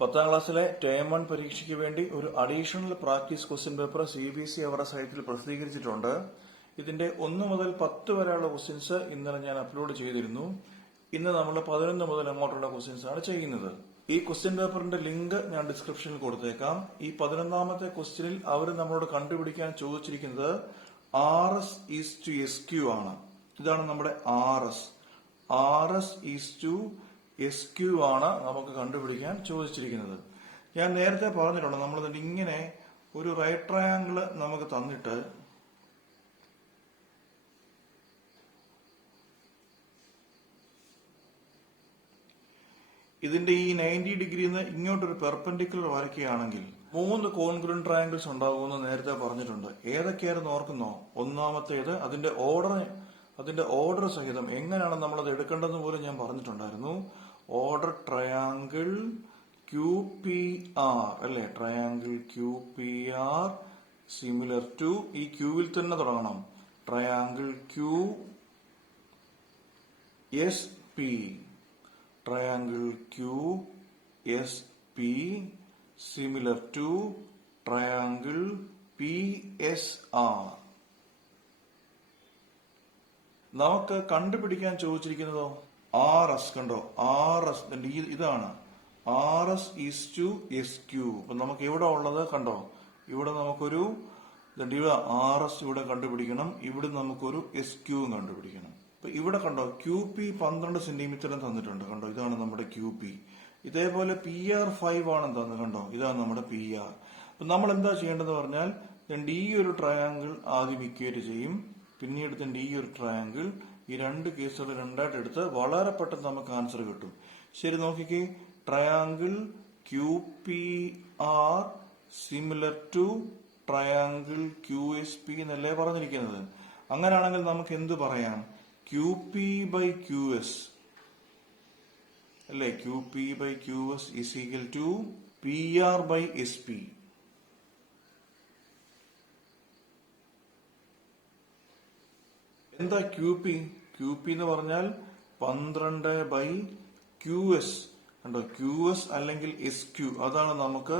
10ാം ക്ലാസ്സിലെ ടേം 1 പരീക്ഷയ്ക്ക് വേണ്ടി ഒരു additional practice question paper CBSE അവരുടെ സൈറ്റിൽ പ്രസിദ്ധീകരിച്ചിട്ടുണ്ട്. ഇതിന്റെ 1 മുതൽ 10 വരെയുള്ള ക്വസ്റ്റ്യൻസ് ഇന്നലെ ഞാൻ അപ്ലോഡ് ചെയ്തിരുന്നു. ഇന്ന് നമ്മൾ 11 മുതൽ അങ്ങോട്ടുള്ള ക്വസ്റ്റ്യൻസ് ആണ് ചെയ്യുന്നത്. ഈ ക്വസ്റ്റ്യൻ പേപ്പറിന്റെ ലിങ്ക് ഞാൻ ഡിസ്ക്രിപ്ഷനിൽ കൊടുത്തേക്കാം. ഈ 11ാമത്തെ ക്വസ്റ്റ്യനിൽ അവർ നമ്മളോട് കണ്ടുപിടിക്കാൻ ചോദിച്ചിരിക്കുന്നത് RS is to SQ ആണ്. ഇതാണ് നമ്മുടെ RS is to SQ ആണ് നമുക്ക് കണ്ടുപിടിക്കാൻ ചോദിച്ചിരിക്കുന്നത്. ഞാൻ നേരത്തെ പറഞ്ഞിട്ടുണ്ട്, നമ്മൾ ഇങ്ങനെ ഒരു റൈറ്റ് ട്രയാങ്കിൾ നമുക്ക് തന്നിട്ട് ഇതിന്റെ ഈ 90 ഡിഗ്രിന്ന് ഇങ്ങോട്ടൊരു പെർപെൻഡിക്കുലർ വരയ്ക്കുകയാണെങ്കിൽ 3 കോൺഗ്രുവന്റ് ട്രയാങ്കിൾസ് ഉണ്ടാകുമെന്ന് നേരത്തെ പറഞ്ഞിട്ടുണ്ട്. ഏതൊക്കെയായിരുന്നു ഓർക്കുന്നോ? ഒന്നാമത്തേത് അതിന്റെ ഓർഡർ സഹിതം എങ്ങനെയാണ് നമ്മളത് എടുക്കേണ്ടതെന്ന് പോലും ഞാൻ പറഞ്ഞിട്ടുണ്ടായിരുന്നു. ഓർഡർ ട്രയാങ്കിൾ QPR അല്ലെ, ട്രയാങ്കിൾ QPR സിമിലർ ടു, ഈ ക്യൂവിൽ തന്നെ തുടങ്ങണം, triangle QSP, triangle QSP similar to triangle PSR. നമുക്ക് കണ്ടുപിടിക്കാൻ ചോദിച്ചിരിക്കുന്നതോ RS. കണ്ടോ, RS ഇതാണ് RS is to SQ. അപ്പൊ നമുക്ക് ഇവിടെ ഉള്ളത് കണ്ടോ, ഇവിടെ നമുക്കൊരു RS ഇവിടെ കണ്ടുപിടിക്കണം, ഇവിടെ നമുക്കൊരു SQ കണ്ടുപിടിക്കണം. അപ്പൊ ഇവിടെ കണ്ടോ QP 12 സെന്റിമീറ്ററും തന്നിട്ടുണ്ട്. കണ്ടോ, ഇതാണ് നമ്മുടെ QP. ഇതേപോലെ PR 5 ആണെന്ന് തന്നു. കണ്ടോ, ഇതാണ് നമ്മുടെ PR. അപ്പൊ നമ്മൾ എന്താ ചെയ്യേണ്ടതെന്ന് പറഞ്ഞാൽ ഈ ഒരു ട്രയാങ്കിൾ ആദ്യം ഇക്വേറ്റ് ചെയ്യും, പിന്നീട് ഈ ഒരു ട്രയാങ്കിൾ, ഈ രണ്ട് കേസുകൾ രണ്ടായിട്ട് എടുത്ത് വളരെ പെട്ടെന്ന് നമുക്ക് ആൻസർ കിട്ടും. ശരി, നോക്കിക്കേ, triangle QPR similar to triangle QSP എന്നല്ലേ പറഞ്ഞിരിക്കുന്നത്. അങ്ങനെയാണെങ്കിൽ നമുക്ക് എന്ത് പറയാം? QP by QS അല്ലെ, QP by QS is equal to PR by SP. എന്താ QP എന്ന് പറഞ്ഞാൽ 12 by QS. കണ്ടോ, QS അല്ലെങ്കിൽ SQ, അതാണ് നമുക്ക്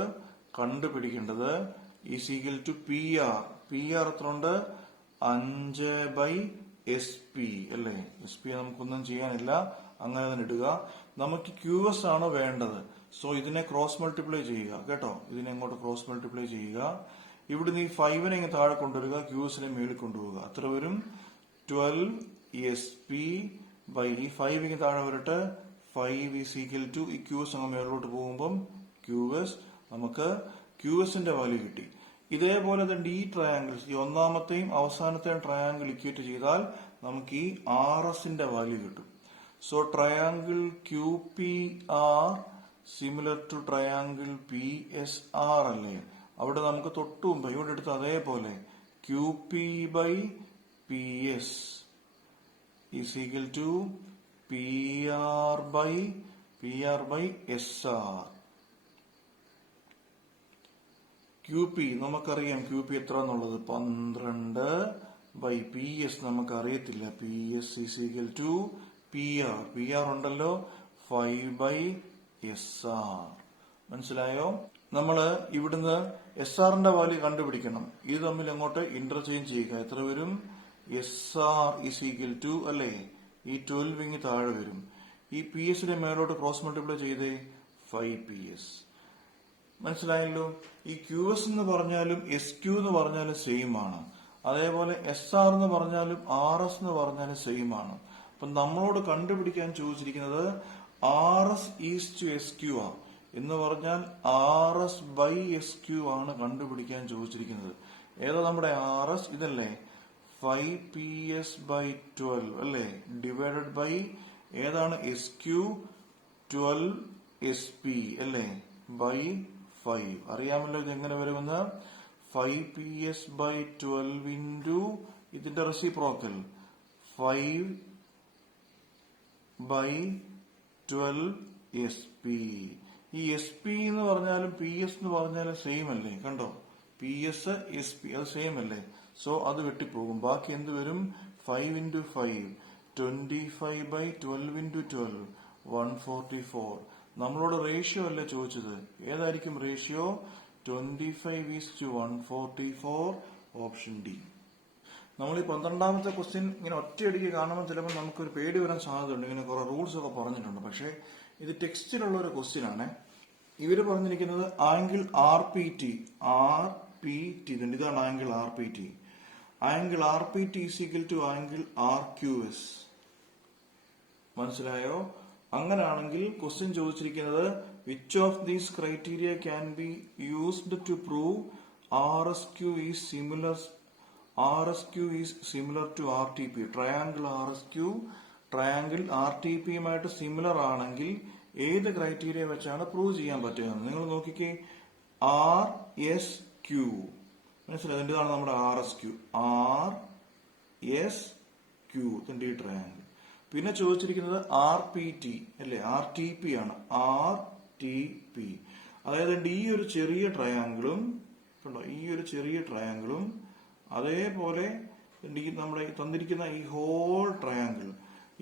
കണ്ടുപിടിക്കേണ്ടത്. ഈസ് ഈക്വൽ ടു PR എത്ര ഉണ്ട്? 5 by SP അല്ലേ. SP നമുക്കൊന്നും ചെയ്യാനില്ല, അങ്ങനെ തന്നെ ഇടുക. നമുക്ക് QS ആണ് വേണ്ടത്. സോ ഇതിനെ ക്രോസ് മൾട്ടിപ്ലൈ ചെയ്യുക കേട്ടോ, ഇതിനെ ഇങ്ങോട്ട് ക്രോസ് മൾട്ടിപ്ലൈ ചെയ്യുക. ഇവിടുന്ന് ഈ 5നെ ഇങ്ങനെ താഴെ കൊണ്ടുവരിക, QSനെ മേളിൽ കൊണ്ടുപോവുക. അത്ര വരും 12 SP by ഈ 5 ഇങ്ങനെ താഴെ വരട്ടെ, 5 is equal to ഈ QS അങ്ങ് മേളിലോട്ട് പോകുമ്പം QS, നമുക്ക് QSന്റെ വാല്യൂ കിട്ടി. ഇതേപോലെ തന്നെ ഈ ട്രയാങ്കിൾസ്, ഈ ഒന്നാമത്തെയും അവസാനത്തെയും ട്രയാങ്കിൾ ഇക്വേറ്റ് ചെയ്താൽ നമുക്ക് ഈ RSന്റെ വാല്യൂ കിട്ടും. So triangle QPR similar to triangle PSR അല്ലേ. അവിടെ നമുക്ക് തൊട്ടു മുമ്പ് ഇവിടെ എടുത്ത് അതേപോലെ QP by PS is equal to PR by SR. QP നമുക്കറിയാം, QP എത്ര എന്നുള്ളത് 12 by PS നമുക്ക് അറിയത്തില്ല. PS is equal to PR ഉണ്ടല്ലോ, 5 by SR. മനസ്സിലായോ? നമ്മള് ഇവിടുന്ന് SRന്റെ വാല്യൂ കണ്ടുപിടിക്കണം. ഇത് തമ്മിൽ അങ്ങോട്ട് ഇന്റർചേഞ്ച് ചെയ്യുക. എത്ര വരും? SR is equal to അല്ലേ, ഈ 12 ഇങ്ങ് താഴെ വരും. ഈ PSന്റെ മേലോട്ട് ക്രോസ് മൾട്ടിപ്ലൈ ചെയ്തേ, 5PS. മനസ്സിലായല്ലോ? ഈ QS എന്ന് പറഞ്ഞാലും SQ എന്ന് പറഞ്ഞാലും സെയിം ആണ്. അതേപോലെ SR എന്ന് പറഞ്ഞാലും RS എന്ന് പറഞ്ഞാലും സെയിം ആണ്. അപ്പൊ നമ്മളോട് കണ്ടുപിടിക്കാൻ ചോദിച്ചിരിക്കുന്നത് RS is to SQ എന്ന് പറഞ്ഞാൽ RS by SQ ആണ് കണ്ടുപിടിക്കാൻ ചോദിച്ചിരിക്കുന്നത്. ഏതാ നമ്മുടെ RS? ഇതല്ലേ, 5PS by 12 അല്ലേ, ഡിവൈഡഡ് ബൈ ഏതാണ് SQ, 12 SP അല്ലേ, ബൈ 5. അറിയാമല്ലോ ഇത് എങ്ങനെ വരുമെന്ന്. 5PS by 12 ഇൻറ്റു ഇതിന്റെ റെസിപ്രോക്കൽ 5 by 12 SP. ഈ SP എന്ന് പറഞ്ഞാലും PS എന്ന് പറഞ്ഞാലും സെയിം അല്ലേ. കണ്ടോ, PS SP അത് സെയിം അല്ലേ. സോ അത് വെട്ടിപ്പോകും. ബാക്കി എന്ത് വരും? 5 into 5 25 by 12 into 12 144. നമ്മളോട് റേഷ്യോ അല്ലേ ചോദിച്ചത്. ഏതായിരിക്കും റേഷ്യോ? 25:144. Option D. നമ്മൾ ഈ 12ാമത്തെ ക്വസ്റ്റ്യൻ ഇങ്ങനെ ഒറ്റയടിക്ക് കാണുമ്പോൾ ചിലപ്പോൾ നമുക്കൊരു പേടി വരാൻ സാധ്യതയുണ്ട്. ഇങ്ങനെ കുറെ റൂൾസ് ഒക്കെ പറഞ്ഞിട്ടുണ്ട്. പക്ഷേ ഇത് ടെക്സ്റ്റിലുള്ള ഒരു ക്വസ്റ്റ്യൻ ആണ്. ഇവര് പറഞ്ഞിരിക്കുന്നത് ആംഗിൾ RPT. ഇതാണ് angle RPT. Angle RPT is equal to angle RQS. മനസ്സിലായോ? അങ്ങനെയാണെങ്കിൽ ക്വസ്റ്റ്യൻ ചോദിച്ചിരിക്കുന്നത് which of these criteria can be used to prove RSQ is similar to RTP. Triangle RTPയുമായിട്ട് സിമിലർ ആണെങ്കിൽ ഏത് ക്രൈറ്റീരിയ വെച്ചാണ് പ്രൂവ് ചെയ്യാൻ പറ്റുക? നിങ്ങൾ നോക്കിക്കേ, RSQ മനസ്സിലായി, ഇതാണ് നമ്മുടെ RSQ. RSQ ഇതിന്റെ ഈ ട്രയാംഗിൾ. പിന്നെ ചോദിച്ചിരിക്കുന്നത് RPT അല്ലെ, RTP ആണ്. RTP അതായത് ഈ ഒരു ചെറിയ ട്രയാംഗിളും കണ്ടോ, ഈ ഒരു ചെറിയ ട്രയാംഗിളും അതേപോലെ നമ്മുടെ തന്നിരിക്കുന്ന ഈ ഹോൾ ട്രയാംഗിൾ,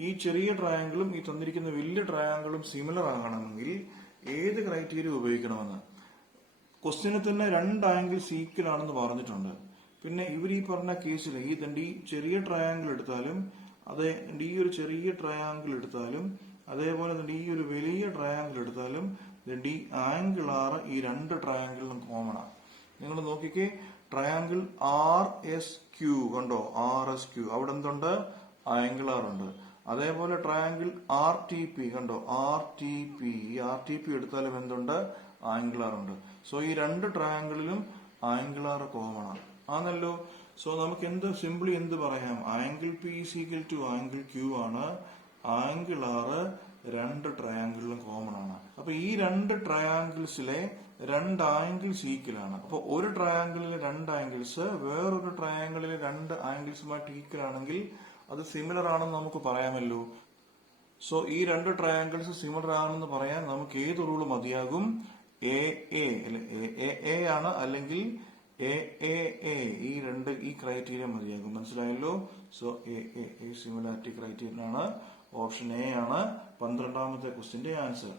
ഈ ചെറിയ ട്രയാംഗിളും ഈ തന്നിരിക്കുന്ന വലിയ ട്രയാംഗിളും സിമിലർ ആകണമെങ്കിൽ ഏത് ക്രൈറ്റീരിയ ഉപയോഗിക്കണമെന്ന് ക്വസ്റ്റ്യന് തന്നെ 2 ആംഗിൾസ് ഈക്വൽ ആണെന്ന് പറഞ്ഞിട്ടുണ്ട്. പിന്നെ ഇവർ ഈ പറഞ്ഞ കേസിൽ ഈ ചെറിയ ട്രയാംഗിൾ എടുത്താലും ഈ ഒരു ചെറിയ ട്രയാംഗിൾ എടുത്താലും അതേപോലെ തന്നെ ഈ ഒരു വലിയ ട്രയാംഗിൾ എടുത്താലും ഈ ആംഗിൾ ആറ് ഈ 2 ട്രയാംഗിളിലും കോമൺ ആണ്. നിങ്ങൾ നോക്കിക്കേ, ട്രയാംഗിൾ RSQ കണ്ടോ, RSQ അവിടെ എന്തുണ്ട്? ആംഗിൾ ആർ ഉണ്ട്. അതേപോലെ ട്രയാംഗിൾ RTP കണ്ടോ, RTP എടുത്താലും എന്തുണ്ട്? ആംഗിൾ ആർ ഉണ്ട്. സോ ഈ 2 ട്രയാംഗിളിലും ആംഗിൾ ആർ കോമൺ ആണ് ആണല്ലോ. സോ നമുക്ക് സിംപിളി എന്ത് പറയാം? Angle P is equal to angle Q ആണ്. ആംഗിൾ ആർ 2 ട്രയാംഗിളിലും കോമൺ ആണ്. അപ്പൊ ഈ 2 ട്രയാംഗിൾസിലെ 2 ആംഗിൾസ് ഈക്വൽ ആണ്. അപ്പൊ ഒരു ട്രയാംഗിളിലെ 2 ആംഗിൾസ് വേറൊരു ട്രയാംഗിളിലെ 2 ആംഗിൾസുമായിട്ട് ഈക്വൽ ആണെങ്കിൽ അത് സിമിലർ ആണെന്ന് നമുക്ക് പറയാമല്ലോ. സോ ഈ 2 ട്രയാംഗിൾസ് സിമിലർ ആണെന്ന് പറയാൻ നമുക്ക് ഏത് റൂള് മതിയാകും? AA ആണ്, അല്ലെങ്കിൽ AAA. ഈ ക്രൈറ്റീരിയ മതിയാകും. മനസ്സിലായല്ലോ. സോ AA സിമിലാരിറ്റി ക്രൈറ്റീരിയ ആണ്. ഓപ്ഷൻ എ ആണ് 12ാമത്തെ ക്വസ്റ്റ്യന്റെ ആൻസർ.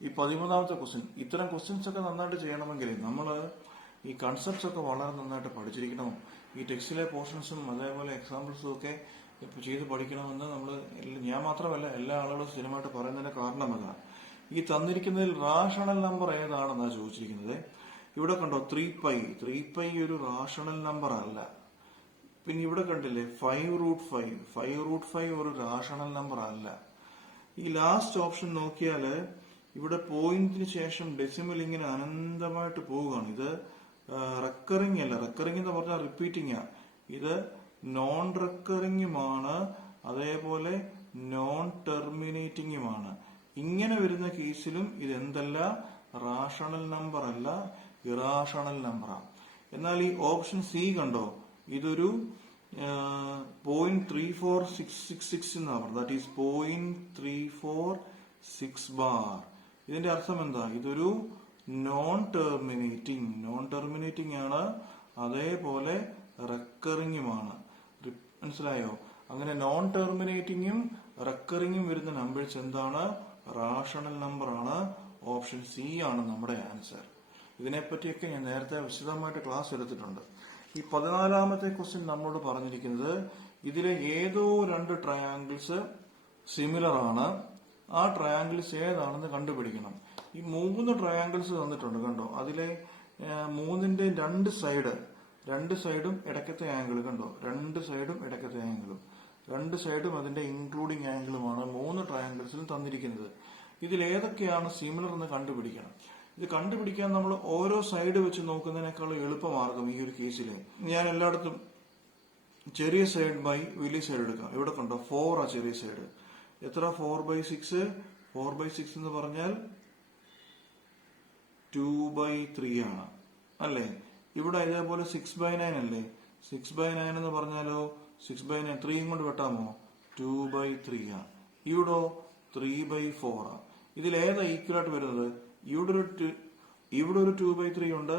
ഈ 13ാമത്തെ ക്വസ്റ്റ്യൻ, ഇത്തരം ക്വസ്റ്റ്യൻസ് ഒക്കെ നന്നായിട്ട് ചെയ്യണമെങ്കിൽ നമ്മൾ ഈ കൺസെപ്റ്റ്സ് ഒക്കെ വളരെ നന്നായിട്ട് പഠിച്ചിരിക്കണം. ഈ ടെക്സ്റ്റിലെ പോർഷൻസും അതേപോലെ എക്സാമ്പിൾസും ഒക്കെ ചെയ്ത് പഠിക്കണമെന്ന് ഞാൻ മാത്രമല്ല എല്ലാ ആളുകളും സ്ഥിരമായിട്ട് പറയുന്നതിന്റെ കാരണം അതാണ്. ഈ തന്നിരിക്കുന്നതിൽ റാഷണൽ നമ്പർ ഏതാണെന്നാണ് ചോദിച്ചിരിക്കുന്നത്. ഇവിടെ കണ്ടോ 3π ഒരു റാഷണൽ നമ്പർ അല്ല. പിന്നെ ഇവിടെ കണ്ടില്ലേ 5√5 ഒരു റാഷണൽ നമ്പർ അല്ല. ഈ ലാസ്റ്റ് ഓപ്ഷൻ നോക്കിയാല് ഇവിടെ പോയിന്റിന് ശേഷം ഡെസിമൽ ഇങ്ങനെ അനന്തമായിട്ട് പോവുകയാണ്. ഇത് റെക്കറിംഗ് അല്ല. റെക്കറിംഗ് എന്ന് പറഞ്ഞാൽ റിപ്പീറ്റിംഗ് ആ. ഇത് നോൺ റെക്കറിംഗുമാണ്, അതേപോലെ നോൺ ടെർമിനേറ്റിംഗുമാണ്. ഇങ്ങനെ വരുന്ന കേസിലും ഇത് എന്തല്ല? റാഷണൽ നമ്പർ അല്ല, ഇറാഷണൽ നമ്പറാണ്. എന്നാൽ ഈ ഓപ്ഷൻ സി കണ്ടോ, ഇതൊരു 0.34666 എന്നാണ് പറഞ്ഞത്. That is 0.346 bar. ഇതിന്റെ അർത്ഥം എന്താ? ഇതൊരു നോൺ ടെർമിനേറ്റിംഗ് ആണ്, അതേപോലെ റെക്കറിംഗുമാണ്. മനസ്സിലായോ? അങ്ങനെ നോൺ ടെർമിനേറ്റിംഗും റെക്കറിംഗും വരുന്ന നമ്പേഴ്സ് എന്താണ്? റാഷണൽ നമ്പർ ആണ്. ഓപ്ഷൻ സി ആണ് നമ്മുടെ ആൻസർ. ഇതിനെപ്പറ്റിയൊക്കെ ഞാൻ നേരത്തെ വിശദമായിട്ട് ക്ലാസ് എടുത്തിട്ടുണ്ട്. ഈ 14ാമത്തെ ക്വസ്റ്റ്യൻ നമ്മളോട് പറഞ്ഞിരിക്കുന്നത് ഇതിലെ ഏതോ 2 ട്രയാംഗിൾസ് സിമിലർ ആണ്. ആ ട്രയാംഗിൾസ് ഏതാണെന്ന് കണ്ടുപിടിക്കണം. ഈ 3 ട്രയാംഗിൾസ് തന്നിട്ടുണ്ട് കണ്ടോ. അതിലെ 3ന്റെ 2 സൈഡും ഇടയ്ക്കത്തെ ആംഗിൾ കണ്ടോ. 2 സൈഡും ഇടയ്ക്കത്തെ ആംഗിളും 2 സൈഡും അതിന്റെ ഇൻക്ലൂഡിംഗ് ആംഗിളുമാണ് 3 ട്രയാംഗിൾസിലും തന്നിരിക്കുന്നത്. ഇതിൽ ഏതൊക്കെയാണ് സിമിലർ എന്ന് കണ്ടുപിടിക്കണം. ഇത് കണ്ടുപിടിക്കാൻ നമ്മൾ ഓരോ സൈഡ് വെച്ച് നോക്കുന്നതിനേക്കാൾ എളുപ്പമാർഗം ഈ ഒരു കേസിൽ ഞാൻ എല്ലായിടത്തും ചെറിയ സൈഡ് ബൈ വലിയ സൈഡ് എടുക്കാം. ഇവിടെ കണ്ടോ 4 ആ ചെറിയ സൈഡ്. എത്ര? 4/6. 4/6 എന്ന് പറഞ്ഞാൽ 2/3 ആണ് അല്ലേ. ഇവിടെ ഇതേപോലെ 6/9 അല്ലേ. 6/9 എന്ന് പറഞ്ഞാലോ 6/9 3 കൊണ്ട് വെട്ടാമോ? 2/3 ആണ്. ഇവിടോ 3/4 ആണ്. ഇതിൽ ഏതാ ഈക്വൽ ആയിട്ട് വരുന്നത്? ഇവിടെ ഒരു 2/3 ഉണ്ട്,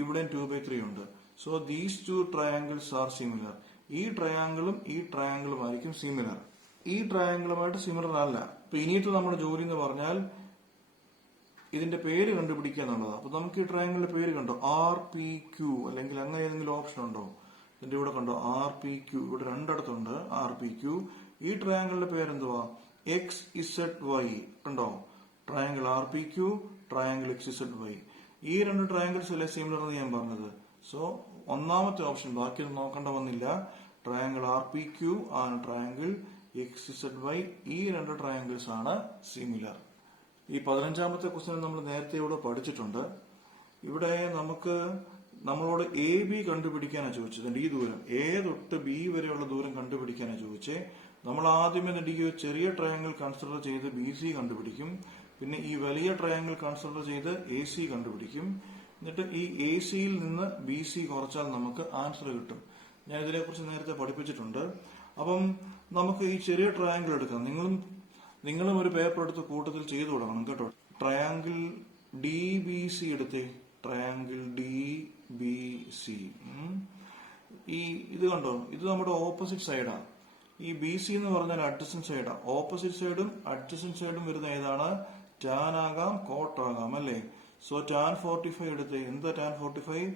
ഇവിടെയും 2/3 ഉണ്ട്. So these 2 triangles are similar. ഈ ട്രയാംഗിളും ആയിരിക്കും സിമിലർ. ഈ ട്രയാംഗിളുമായിട്ട് സിമിലർ അല്ല. ഇപ്പൊ ഇനിയിട്ട് നമ്മുടെ ജോലി എന്ന് പറഞ്ഞാൽ ഇതിന്റെ പേര് കണ്ടുപിടിക്കുക എന്നുള്ളത്. അപ്പൊ നമുക്ക് ഈ ട്രയാങ്കിളിന്റെ പേര് കണ്ടോ, RPQ, അല്ലെങ്കിൽ അങ്ങനെ ഏതെങ്കിലും ഓപ്ഷൻ ഉണ്ടോ? ഇതിന്റെ ഇവിടെ കണ്ടോ RPQ, ഇവിടെ രണ്ടിടത്തുണ്ട് RPQ. ഈ ട്രയാങ്കിളിന്റെ പേരെന്തുവാ? XZY. കണ്ടോ, ട്രയാങ്കിൾ RPQ, ട്രയാങ്കിൾ XZY. ഈ രണ്ട് ട്രയാങ്കിൾസ് അല്ലേ സിമിലർ എന്ന് ഞാൻ പറഞ്ഞത്. സോ ഒന്നാമത്തെ ഓപ്ഷൻ, ബാക്കിയൊന്നും നോക്കേണ്ട വന്നില്ല. ട്രയാങ്കിൾ RPQ ആണ് ട്രയാങ്കിൾ XZY. ഈ രണ്ട് ട്രയാങ്കിൾസ് ആണ് സിമിലർ. ഈ 15ാമത്തെ ക്വസ്റ്റ്യൻ നമ്മൾ നേരത്തെ ഇവിടെ പഠിച്ചിട്ടുണ്ട്. ഇവിടെ നമ്മളോട് AB കണ്ടുപിടിക്കാനാണ് ചോദിച്ചത്. ഈ ദൂരം A തൊട്ട് B വരെയുള്ള ദൂരം കണ്ടുപിടിക്കാനാണ് ചോദിച്ചേ. നമ്മൾ ആദ്യമേ ഈ ചെറിയ ട്രയാങ്കിൾ കൺസിഡർ ചെയ്ത് BC കണ്ടുപിടിക്കും. പിന്നെ ഈ വലിയ ട്രയാങ്കിൾ കൺസിഡർ ചെയ്ത് AC കണ്ടുപിടിക്കും. എന്നിട്ട് ഈ ACയിൽ നിന്ന് BC കുറച്ചാൽ നമുക്ക് ആൻസർ കിട്ടും. ഞാൻ ഇതിനെക്കുറിച്ച് നേരത്തെ പഠിപ്പിച്ചിട്ടുണ്ട്. അപ്പം നമുക്ക് ഈ ചെറിയ ട്രയാങ്കിൾ എടുക്കാം. നിങ്ങളും ഒരു പേപ്പർ എടുത്ത് കൂട്ടത്തിൽ ചെയ്തു തുടങ്ങണം കേട്ടോ. ട്രയാങ്കിൾ DBC എടുത്തേ. Triangle DBC. ഇത് കണ്ടോ, ഇത് നമ്മുടെ ഓപ്പോസിറ്റ് സൈഡാണ്. ഈ BC എന്ന് പറഞ്ഞാൽ അഡ്ജസന്റ് സൈഡാണ്. ഓപ്പോസിറ്റ് സൈഡും അഡ്ജസന്റ് സൈഡും വരുന്ന ഏതാണ്? ടാൻ ആകാം, കോട്ട് ആകാം അല്ലേ. സോ ടാൻ 45 എടുത്തേ. എന്താ ടാൻ 45?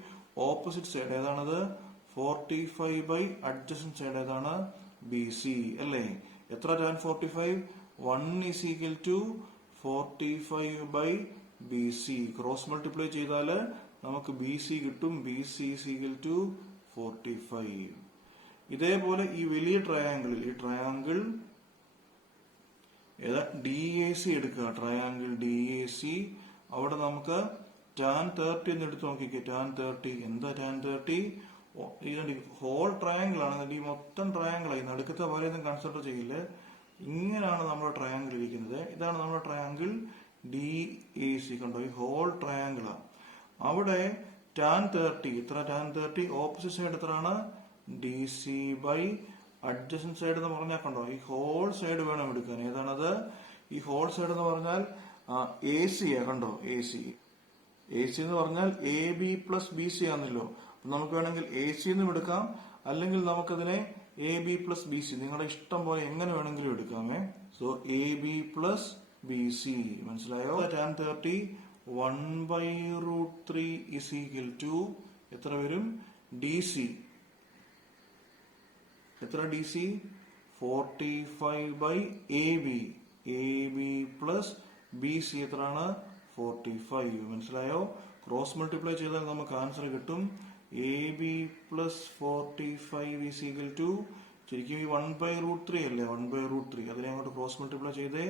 ഓപ്പോസിറ്റ് സൈഡ് ഏതാണത്? 45 ബൈ അഡ്ജസന്റ് സൈഡ് ഏതാണ്? BC അല്ലേ. എത്ര tan 45? 1 is equal to 45 by BC. Cross multiply ചെയ്താൽ നമുക്ക് BC കിട്ടും. BC is equal to 45. ഇതേപോലെ ഈ വലിയ ട്രയാങ്കിളിൽ, ഈ ട്രയാങ്കിൾ ഏതാ? DAC എടുക്കുക. Triangle DAC. അവിടെ നമുക്ക് ടാൻ 30 എന്ന് എടുത്ത് നോക്കിക്കേ. ടാൻ 30 എന്താ? ടാൻ 30 ഇതിന്റെ ഹോൾ ട്രയാങ്കിൾ ആണ്. ഈ മൊത്തം ട്രയാങ്കിൾ ആയി. നടുക്കത്തെ വരെയൊന്നും കൺസിഡർ ചെയ്യില്ല. ഇങ്ങനെയാണ് നമ്മുടെ ട്രയാങ്കിൾ ഇരിക്കുന്നത്. ഇതാണ് നമ്മുടെ ട്രയാങ്കിൾ DAC. കണ്ടോ, ഈ ഹോൾ ട്രയാങ്കിളാണ്. അവിടെ ടാൻ 30 എത്ര? ടാൻ 30 ഓപ്പോസിറ്റ് സൈഡ് എത്രയാണ്? DC ബൈ അഡ്ജസന്റ് സൈഡ് എന്ന് പറഞ്ഞാൽ കണ്ടോ, ഈ ഹോൾ സൈഡ് വേണം എടുക്കാൻ. ഏതാണത്? ഈ ഹോൾ സൈഡ് എന്ന് പറഞ്ഞാൽ AC കണ്ടോ, AC എന്ന് പറഞ്ഞാൽ AB പ്ലസ് BC ആണല്ലോ. നമുക്ക് വേണമെങ്കിൽ AC എന്നും എടുക്കാം, അല്ലെങ്കിൽ നമുക്കതിനെ AB പ്ലസ് BC, നിങ്ങളുടെ ഇഷ്ടം പോലെ എങ്ങനെ വേണമെങ്കിലും എടുക്കാമേ. So AB plus BC. മനസ്സിലായോ? ടാൻ 30 1/√3 is equal to എത്ര വരും? DC എത്ര? DC 45 by AB. AB plus BC എത്രയാണ്? 45. മനസ്സിലായോ? ക്രോസ് മൾട്ടിപ്ലൈ ചെയ്താൽ നമുക്ക് ആൻസർ കിട്ടും. AB plus 45 is equal to, ശരിക്കും ഈ 1/√3 അല്ലേ? 1/√3 അതിനെ അങ്ങോട്ട് ക്രോസ് മൾട്ടിപ്ലൈ ചെയ്തേ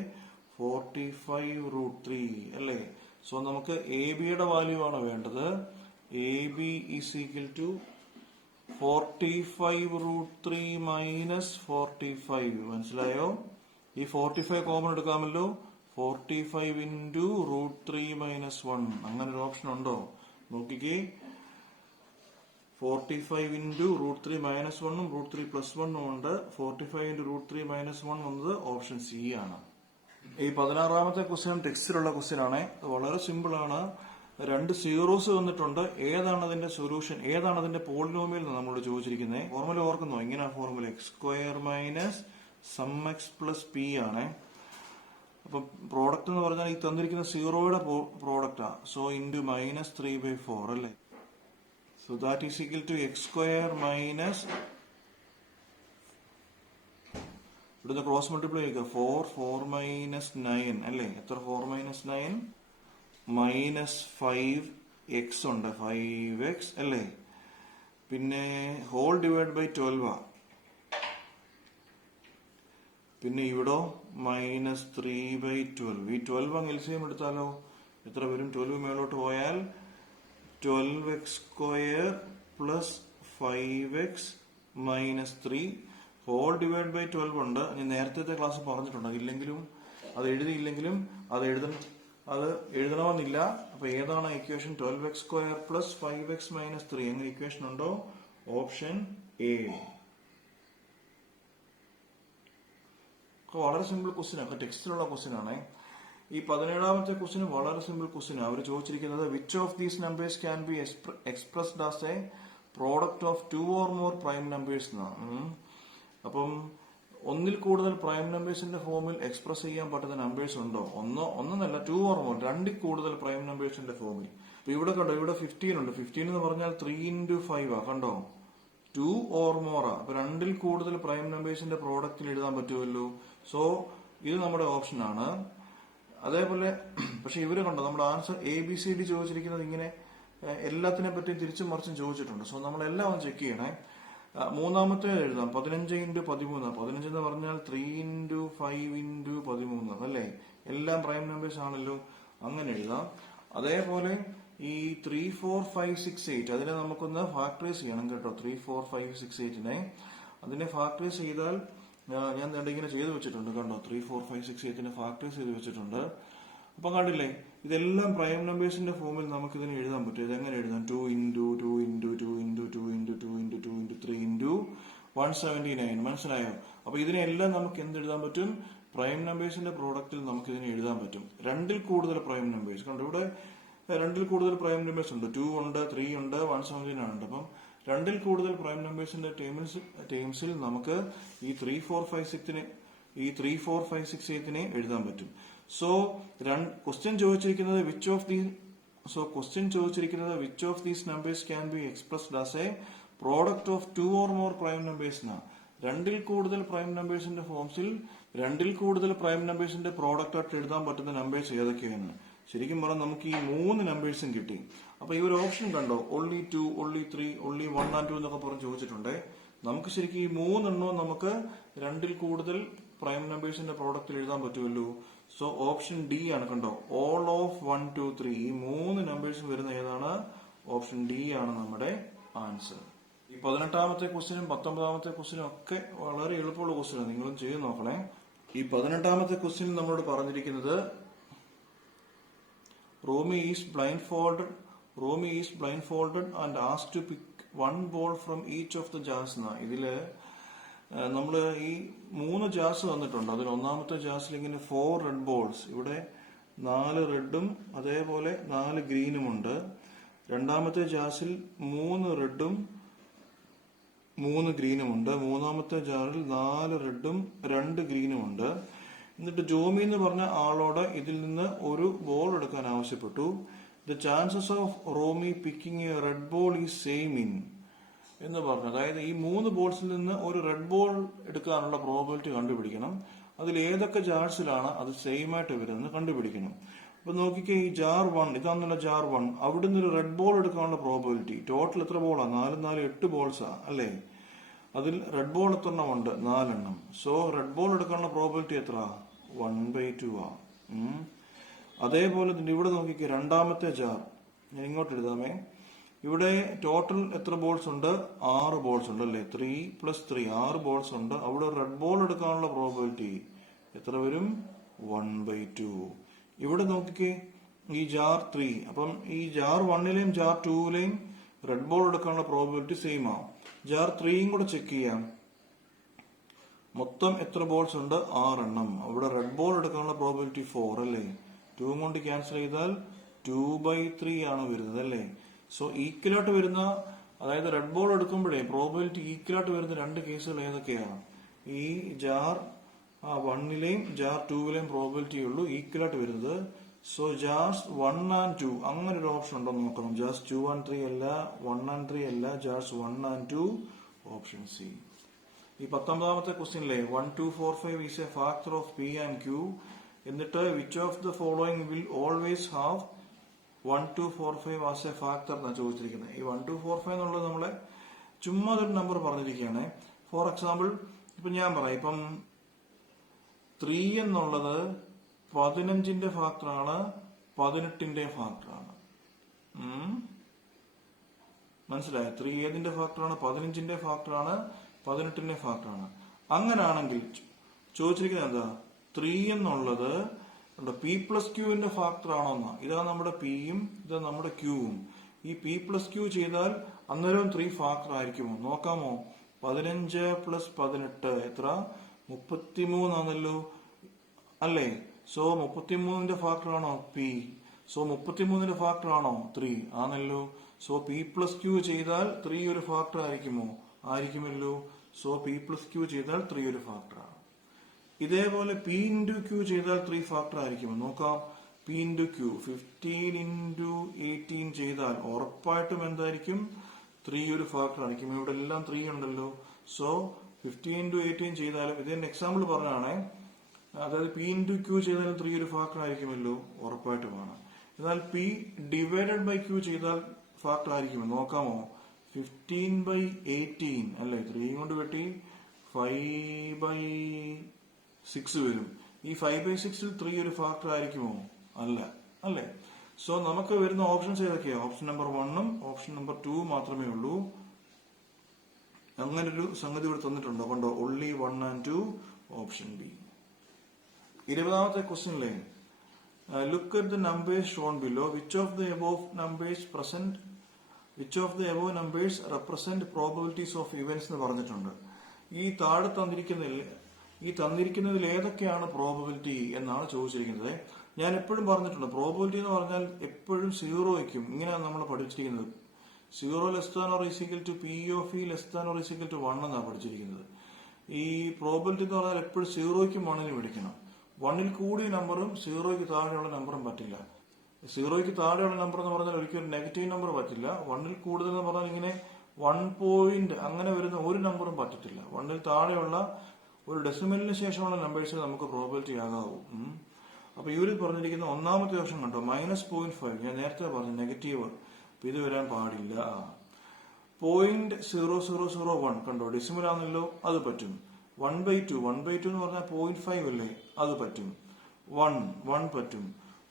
45√3 അല്ലേ. സോ നമുക്ക് ABയുടെ വാല്യൂ ആണ് വേണ്ടത്. AB is equal to 45√3 minus 45. മനസ്സിലായോ? ഈ 45 കോമൺ എടുക്കാമല്ലോ. 45 into √3 minus 1. അങ്ങനെ ഒരു ഓപ്ഷൻ ഉണ്ടോ? നോക്കിക്കേ. 45 into √3 minus 1 √3 plus 1 ഉണ്ട്. 45 into √3 minus 1 വന്നത് ഓപ്ഷൻ C ആണ്. ഈ 16ാമത്തെ ക്വസ്റ്റ്യൻ ടെക്സ്റ്റിലുള്ള ക്വസ്റ്റ്യൻ ആണ്. വളരെ സിമ്പിൾ ആണ്. 2 സീറോസ് വന്നിട്ടുണ്ട്. ഏതാണ് അതിന്റെ സൊല്യൂഷൻ? ഏതാണ് അതിന്റെ പോളിനോമിയൽ എന്ന് നമ്മളോട് ചോദിച്ചിരിക്കുന്നത്. ഫോർമുല ഓർക്കുന്നോ? ഇങ്ങനെ formula x² minus sum x plus p ആണ്. അപ്പൊ പ്രോഡക്റ്റ് എന്ന് പറഞ്ഞാൽ ഈ തന്നിരിക്കുന്ന സീറോയുടെ പ്രോഡക്റ്റാ. സോ ഇൻറ്റു മൈനസ് 3/4 അല്ലേ. So that is equal to x² minus, ഇവിടുന്ന് ക്രോസ് മൾട്ടിപ്ലൈ ചെയ്യുക. 4 മൈനസ് 9 അല്ലേ. എത്ര? 4 മൈനസ് 9 മൈനസ് 5x ഉണ്ട്. 5x അല്ലേ. പിന്നെ ഹോൾ ഡിവൈഡ് ബൈ 12. പിന്നെ ഇവിടെ മൈനസ് 3/12. ഈ 12 അങ്ങ് എൽസിയം എടുത്താലോ എത്ര വരും? 12 മേലോട്ട് പോയാൽ 12x² plus 5x minus 3 whole divide by 12 ഉണ്ട്. ഞാൻ നേരത്തെ ക്ലാസ് പറഞ്ഞിട്ടുണ്ട്. ഇല്ലെങ്കിലും അത് എഴുതിയില്ലെങ്കിലും അത് എഴുതണമെന്നില്ല. അപ്പൊ ഏതാണ് equation? 12x² plus 5x minus 3 എങ്ങനെ ഇക്വേഷൻ ഉണ്ടോ? Option A. വളരെ സിമ്പിൾ ക്വസ്റ്റ്യൻ ആണ്. ടെക്സ്റ്റിലുള്ള ക്വസ്റ്റ്യൻ ആണ്. ഈ 17ാമത്തെ ക്വസ്റ്റ്യൻ വളരെ സിമ്പിൾ ക്വസ്റ്റ്യൻ ആണ്. അവർ ചോദിച്ചിരിക്കുന്നത് which of these numbers can be expressed as A product of 2 or more prime numbers എന്നാണ്. അപ്പം ഒന്നിൽ കൂടുതൽ പ്രൈം നമ്പേഴ്സിന്റെ ഫോമിൽ എക്സ്പ്രസ് ചെയ്യാൻ പറ്റുന്ന നമ്പേഴ്സ് ഉണ്ടോ? ഒന്നല്ല 2 or more, 2 കൂടുതൽ പ്രൈം നമ്പേഴ്സിന്റെ ഫോമിൽ. അപ്പൊ ഇവിടെ കണ്ടോ, ഇവിടെ 15 ഉണ്ട്. 15 എന്ന് പറഞ്ഞാൽ 3 into 5 കണ്ടോ, 2 or more. അപ്പൊ 2 കൂടുതൽ പ്രൈം നമ്പേഴ്സിന്റെ പ്രോഡക്റ്റിൽ എഴുതാൻ പറ്റുമല്ലോ. സോ ഇത് നമ്മുടെ ഓപ്ഷൻ ആണ്. അതേപോലെ പക്ഷെ ഇവര് കണ്ടോ, നമ്മുടെ ആൻസർ ABCD ചോദിച്ചിരിക്കുന്നത് ഇങ്ങനെ എല്ലാത്തിനെ പറ്റിയും തിരിച്ചും മറിച്ചും ചോദിച്ചിട്ടുണ്ട്. സോ നമ്മൾ എല്ലാം ഒന്ന് ചെക്ക് ചെയ്യണേ. മൂന്നാമത്തെ എഴുതാം, 15 into 13. 15 എന്ന് പറഞ്ഞാൽ 3 into 5 into 13 അല്ലേ, എല്ലാം പ്രൈം നമ്പേഴ്സ് ആണല്ലോ, അങ്ങനെ എഴുതാം. അതേപോലെ ഈ 3, 4, 5, 6, 8 അതിനെ നമുക്കൊന്ന് ഫാക്ടറൈസ് ചെയ്യണം കേട്ടോ. 3, 4, 5, 6, 8 അതിനെ ഫാക്ടറൈസ് ചെയ്താൽ ഞാൻ ഇങ്ങനെ ചെയ്ത് വെച്ചിട്ടുണ്ട് കണ്ടോ. 3, 4, 5, 6, 8 ഫാക്ടറൈസ് ചെയ്ത് വെച്ചിട്ടുണ്ട്. അപ്പൊ കണ്ടില്ലേ, ഇതെല്ലാം പ്രൈം നമ്പേഴ്സിന്റെ ഫോമിൽ നമുക്ക് ഇതിനെ എഴുതാൻ പറ്റും. ഇതെങ്ങനെ എഴുതാം? 2 into 2 into 2 into 2 into 2 into 2 into 3 into 179. മനസ്സിലായോ? അപ്പൊ ഇതിനെല്ലാം നമുക്ക് എന്തെഴുതാൻ പറ്റും? പ്രൈം നമ്പേഴ്സിന്റെ പ്രോഡക്റ്റിൽ നമുക്ക് ഇതിനെ എഴുതാൻ പറ്റും. 2 കൂടുതൽ പ്രൈം നമ്പേഴ്സ് കണ്ടോ, ഇവിടെ 2 കൂടുതൽ പ്രൈം നമ്പേഴ്സ് ഉണ്ട്. 2 ഉണ്ട്, 3 ഉണ്ട്, 179 ഉണ്ട്. അപ്പം 2 കൂടുതൽ പ്രൈം നമ്പേഴ്സിന്റെ ടേംസിൽ നമുക്ക് ഈ 3, 4, 5, 6 8 എഴുതാൻ പറ്റും. സോ ക്വസ്റ്റ്യൻ ചോദിച്ചിരിക്കുന്നത് which of these numbers can be expressed as A product of 2 or more prime numbers. 2 കൂടുതൽ പ്രൈം നമ്പേഴ്സിന്റെ ഫോംസിൽ 2 കൂടുതൽ പ്രൈം നമ്പേഴ്സിന്റെ പ്രോഡക്റ്റ് ആയിട്ട് എഴുതാൻ പറ്റുന്ന നമ്പേഴ്സ് ഏതൊക്കെയാണ്? ശരിക്കും പറഞ്ഞാൽ നമുക്ക് ഈ 3 നമ്പേഴ്സും കിട്ടി. അപ്പൊ ഈ ഒരു ഓപ്ഷൻ കണ്ടോ, only 2, only 3, only 1 and 2 എന്നൊക്കെ പറഞ്ഞ് ചോദിച്ചിട്ടുണ്ട്. നമുക്ക് ശരിക്കും ഈ 3 എണ്ണവും നമുക്ക് 2 കൂടുതൽ പ്രൈം നമ്പേഴ്സിന്റെ പ്രോഡക്റ്റിൽ എഴുതാൻ പറ്റുമല്ലോ. സോ ഓപ്ഷൻ ഡി ആണ് കണ്ടോ, all of 1, 2, 3 ഈ 3 നമ്പേഴ്സ് വരുന്ന ഏതാണ്? ഓപ്ഷൻ ഡി ആണ് നമ്മുടെ ആൻസർ. ഈ 18ാമത്തെ ക്വസ്റ്റിനും 19ാമത്തെ ക്വസ്റ്റിനും ഒക്കെ വളരെ എളുപ്പമുള്ള ക്വസ്റ്റിനാണ്, നിങ്ങളും ചെയ്ത് നോക്കണേ. ഈ 18ാമത്തെ ക്വസ്റ്റിനിൽ നമ്മളോട് പറഞ്ഞിരിക്കുന്നത് Romy is blindfolded and asked to pick one ball from each of the jars. ഇതില് നമ്മള് ഈ 3 ജാർസ് തന്നിട്ടുണ്ട്. അതിൽ ഒന്നാമത്തെ ജാർസിൽ ഇങ്ങനെ 4 റെഡ് ബോൾസ്, ഇവിടെ 4 റെഡും അതേപോലെ 4 ഗ്രീനും ഉണ്ട്. രണ്ടാമത്തെ ജാർസിൽ 3 റെഡും 3 ഗ്രീനും ഉണ്ട്. മൂന്നാമത്തെ ജാറിൽ 4 റെഡും 2 ഗ്രീനും ഉണ്ട്. എന്നിട്ട് ജോമി എന്ന് പറഞ്ഞ ആളോട് ഇതിൽ നിന്ന് ഒരു ബോൾ എടുക്കാൻ ആവശ്യപ്പെട്ടു. The chances of Romi picking a red ball is same in എന്ന് പറഞ്ഞു. അതായത് ഈ 3 ബോൾസിൽ നിന്ന് ഒരു റെഡ് ബോൾ എടുക്കാനുള്ള പ്രോബിലിറ്റി കണ്ടുപിടിക്കണം. അതിൽ ഏതൊക്കെ ജാർസിലാണ് അത് സെയിം ആയിട്ട് വരുന്നത് കണ്ടുപിടിക്കണം. അപ്പൊ നോക്കിക്കേ, ഈ ജാർ 1 ഇതാണെന്നുള്ള ജാർ 1, അവിടുന്ന് ഒരു റെഡ് ബോൾ എടുക്കാനുള്ള പ്രോബിലിറ്റി ടോട്ടൽ എത്ര ബോളാ? 4, 4, 8 ബോൾസാ അല്ലേ. അതിൽ റെഡ് ബോൾ എത്ര എണ്ണം ഉണ്ട്? 4 എണ്ണം. സോ റെഡ് ബോൾ എടുക്കാനുള്ള പ്രോബിലിറ്റി എത്ര? 1/2 ആ. അതേപോലെ ഇവിടെ നോക്കിക്കേ, രണ്ടാമത്തെ ജാർ ഞാൻ ഇങ്ങോട്ട് എഴുതാമേ. ഇവിടെ ടോട്ടൽ എത്ര ബോൾസ് ഉണ്ട്? 6 ബോൾസ് ഉണ്ട് അല്ലേ. 3 + 3 6 ബോൾസ് ഉണ്ട്. അവിടെ റെഡ് ബോൾ എടുക്കാനുള്ള പ്രോബിലിറ്റി എത്ര വരും? 1/2. ഇവിടെ നോക്കിക്കേ, ഈ ജാർ 3, അപ്പം ഈ ജാർ 1ലെയും ജാർ 2ലെയും റെഡ് ബോൾ എടുക്കാനുള്ള പ്രോബിലിറ്റി സെയിം ആവും. ജാർ 3യും കൂടെ ചെക്ക് ചെയ്യാം. മൊത്തം എത്ര ബോൾസ് ഉണ്ട്? 6 എണ്ണം. അവിടെ റെഡ് ബോൾ എടുക്കാനുള്ള പ്രോബിലിറ്റി 4 അല്ലേ. 2 കൊണ്ട് ക്യാൻസൽ ചെയ്താൽ 2/3 ആണ് വരുന്നത് അല്ലേ. സോ ഈക്വലായിട്ട് വരുന്ന, അതായത് റെഡ് ബോൾ എടുക്കുമ്പോഴേ പ്രോബിലിറ്റി ഈക്വലായിട്ട് വരുന്ന 2 കേസുകൾ ഏതൊക്കെയാണ്? ഈ ജാർ 1ലെയും ജാർ 2ലെയും പ്രോബിലിറ്റി ഉള്ളൂ ഈക്വലായിട്ട് വരുന്നത്. സോ ജാർസ് 1 and 2 അങ്ങനെ ഒരു ഓപ്ഷൻ ഉണ്ടോ നോക്കണം. ജാർസ് 2 and 3 അല്ല, 1 and 3 അല്ല, ജാർസ് 1 and 2, ഓപ്ഷൻ സി. ഈ 19ാമത്തെ ക്വസ്റ്റ്യനിലെ 1, 2, 4, 5 is a factor of P and Q. എന്നിട്ട് which of the following will always have 1, 2, 4, 5 as a factor എന്നാണ് ചോദിച്ചിരിക്കുന്നത്. ഈ 1, 2, 4, 5 എന്നുള്ളത് നമ്മളെ ചുമ്മാ ഒരു നമ്പർ പറഞ്ഞിരിക്കുകയാണ്. ഫോർ എക്സാമ്പിൾ ഇപ്പൊ ഞാൻ പറയാം, ഇപ്പം 3 എന്നുള്ളത് 15ന്റെ ഫാക്ടറാണ്, 18ന്റെ ഫാക്ടറാണ്. മനസ്സിലായോ? 3 ഏതിന്റെ ഫാക്ടറാണ്? 15ന്റെ ഫാക്ടറാണ്, 18ന്റെ ഫാക്ടറാണ്. അങ്ങനാണെങ്കിൽ ചോദിച്ചിരിക്കുന്നത് എന്താ? 3 എന്നുള്ളത് P+Qന്റെ ഫാക്ടർ ആണോന്നാ. ഇതാ നമ്മുടെ പിയും ഇതാ നമ്മുടെ ക്യൂവും. ഈ P+Q ചെയ്താൽ അന്നേരം 3 ഫാക്ടർ ആയിരിക്കുമോ നോക്കാമോ? 15 + 18 എത്ര? 33 ആണല്ലോ അല്ലേ. സോ 33ന്റെ ഫാക്ടർ ആണോ P? സോ 33ന്റെ ഫാക്ടർ ആണോ 3? ആണല്ലോ. സോ P+Q ചെയ്താൽ 3 ഒരു ഫാക്ടർ ആയിരിക്കുമോ? ആയിരിക്കുമല്ലോ. സോ P+Q ചെയ്താൽ 3 ഒരു ഫാക്ടർ ആണ്. ഇതേപോലെ പി ഇൻറ്റു ക്യൂ ചെയ്താൽ 3 ഫാക്ടർ ആയിരിക്കും. നോക്കാം, പി ഇൻറ്റു ക്യൂ 15 ഇൻറ്റു 18 ചെയ്താൽ ഉറപ്പായിട്ടും എന്തായിരിക്കും? 3 ഒരു ഫാക്ടർ ആയിരിക്കും. ഇവിടെ എല്ലാം 3 ഉണ്ടല്ലോ. സോ 15 ഇൻറ്റു 18 ചെയ്താലും ഇതിന്റെ എക്സാമ്പിൾ പറഞ്ഞാണേ, അതായത് പി ഇൻറ്റു ക്യൂ ചെയ്താലും 3 ഒരു ഫാക്ടർ ആയിരിക്കുമല്ലോ, ഉറപ്പായിട്ടുമാണ്. എന്നാൽ പി ഡിവൈഡഡ് ബൈ ക്യൂ ചെയ്താൽ ഫാക്ടർ ആയിരിക്കുമോ നോക്കാമോ? 15/18 അല്ലെ, 3 കൊണ്ട് വെട്ടി 5/6 വരും. ഈ 5/6 3 ഒരു ഫാക്ടർ ആയിരിക്കുമോ? അല്ല, അല്ലെ. സോ നമുക്ക് വരുന്ന ഓപ്ഷൻസ് ഏതൊക്കെയാ? ഓപ്ഷൻ നമ്പർ 1ഉം ഓപ്ഷൻ നമ്പർ 2 മാത്രമേ ഉള്ളൂ. അങ്ങനൊരു സംഗതി ഇവിടെ തന്നിട്ടുണ്ടോ? കണ്ടോ, only 1 and 2, ഓപ്ഷൻ ബി. 20ാമത്തെ ക്വസ്റ്റ്യനിലെ look at the numbers shown below. Which of the above numbers represent probabilities of events എന്ന് പറഞ്ഞിട്ടുണ്ട്. ഈ താഴെ തന്നിരിക്കുന്നതിൽ ഏതൊക്കെയാണ് പ്രോബബിലിറ്റി എന്നാണ് ചോദിച്ചിരിക്കുന്നത്. ഞാൻ എപ്പോഴും പറഞ്ഞിട്ടുണ്ട്, പ്രോബബിലിറ്റി എന്ന് പറഞ്ഞാൽ എപ്പോഴും 0 വയ്ക്കും. ഇങ്ങനെയാണ് നമ്മൾ പഠിച്ചിരിക്കുന്നത്. 0 ≤ P of E ≤ 1 എന്നാണ് പഠിച്ചിരിക്കുന്നത്. ഈ പ്രോബബിലിറ്റി എന്ന് പറഞ്ഞാൽ എപ്പോഴും 0ക്കും 1നും പിടിക്കണം. 1ൽ കൂടിയ നമ്പറും 0ക്ക് താഴെയുള്ള നമ്പറും പറ്റില്ല. 0ക്ക് താഴെയുള്ള നമ്പർ എന്ന് പറഞ്ഞാൽ ഒരിക്കലും നെഗറ്റീവ് നമ്പർ പറ്റില്ല. 1ൽ കൂടുതൽ എന്ന് പറഞ്ഞാൽ ഇങ്ങനെ 1 പോയിന്റ് അങ്ങനെ വരുന്ന ഒരു നമ്പറും പറ്റത്തില്ല. 1ൽ താഴെയുള്ള ഒരു ഡെസിമലിന് ശേഷമുള്ള നമ്പേഴ്സിന് നമുക്ക് പ്രോബബിലിറ്റി ആകാവൂ. അപ്പൊ ഇവരിൽ പറഞ്ഞിരിക്കുന്ന ഒന്നാമത്തെ ഓപ്ഷൻ കണ്ടോ, -0.5. ഞാൻ നേരത്തെ പറഞ്ഞു നെഗറ്റീവ്, അപ്പൊ ഇത് വരാൻ പാടില്ല. 0.0001 കണ്ടോ, ഡെസിമൽ ആണല്ലോ, അത് പറ്റും. 1/2 എന്ന് പറഞ്ഞാൽ 0.5 അല്ലേ, അത് പറ്റും. 1 പറ്റും.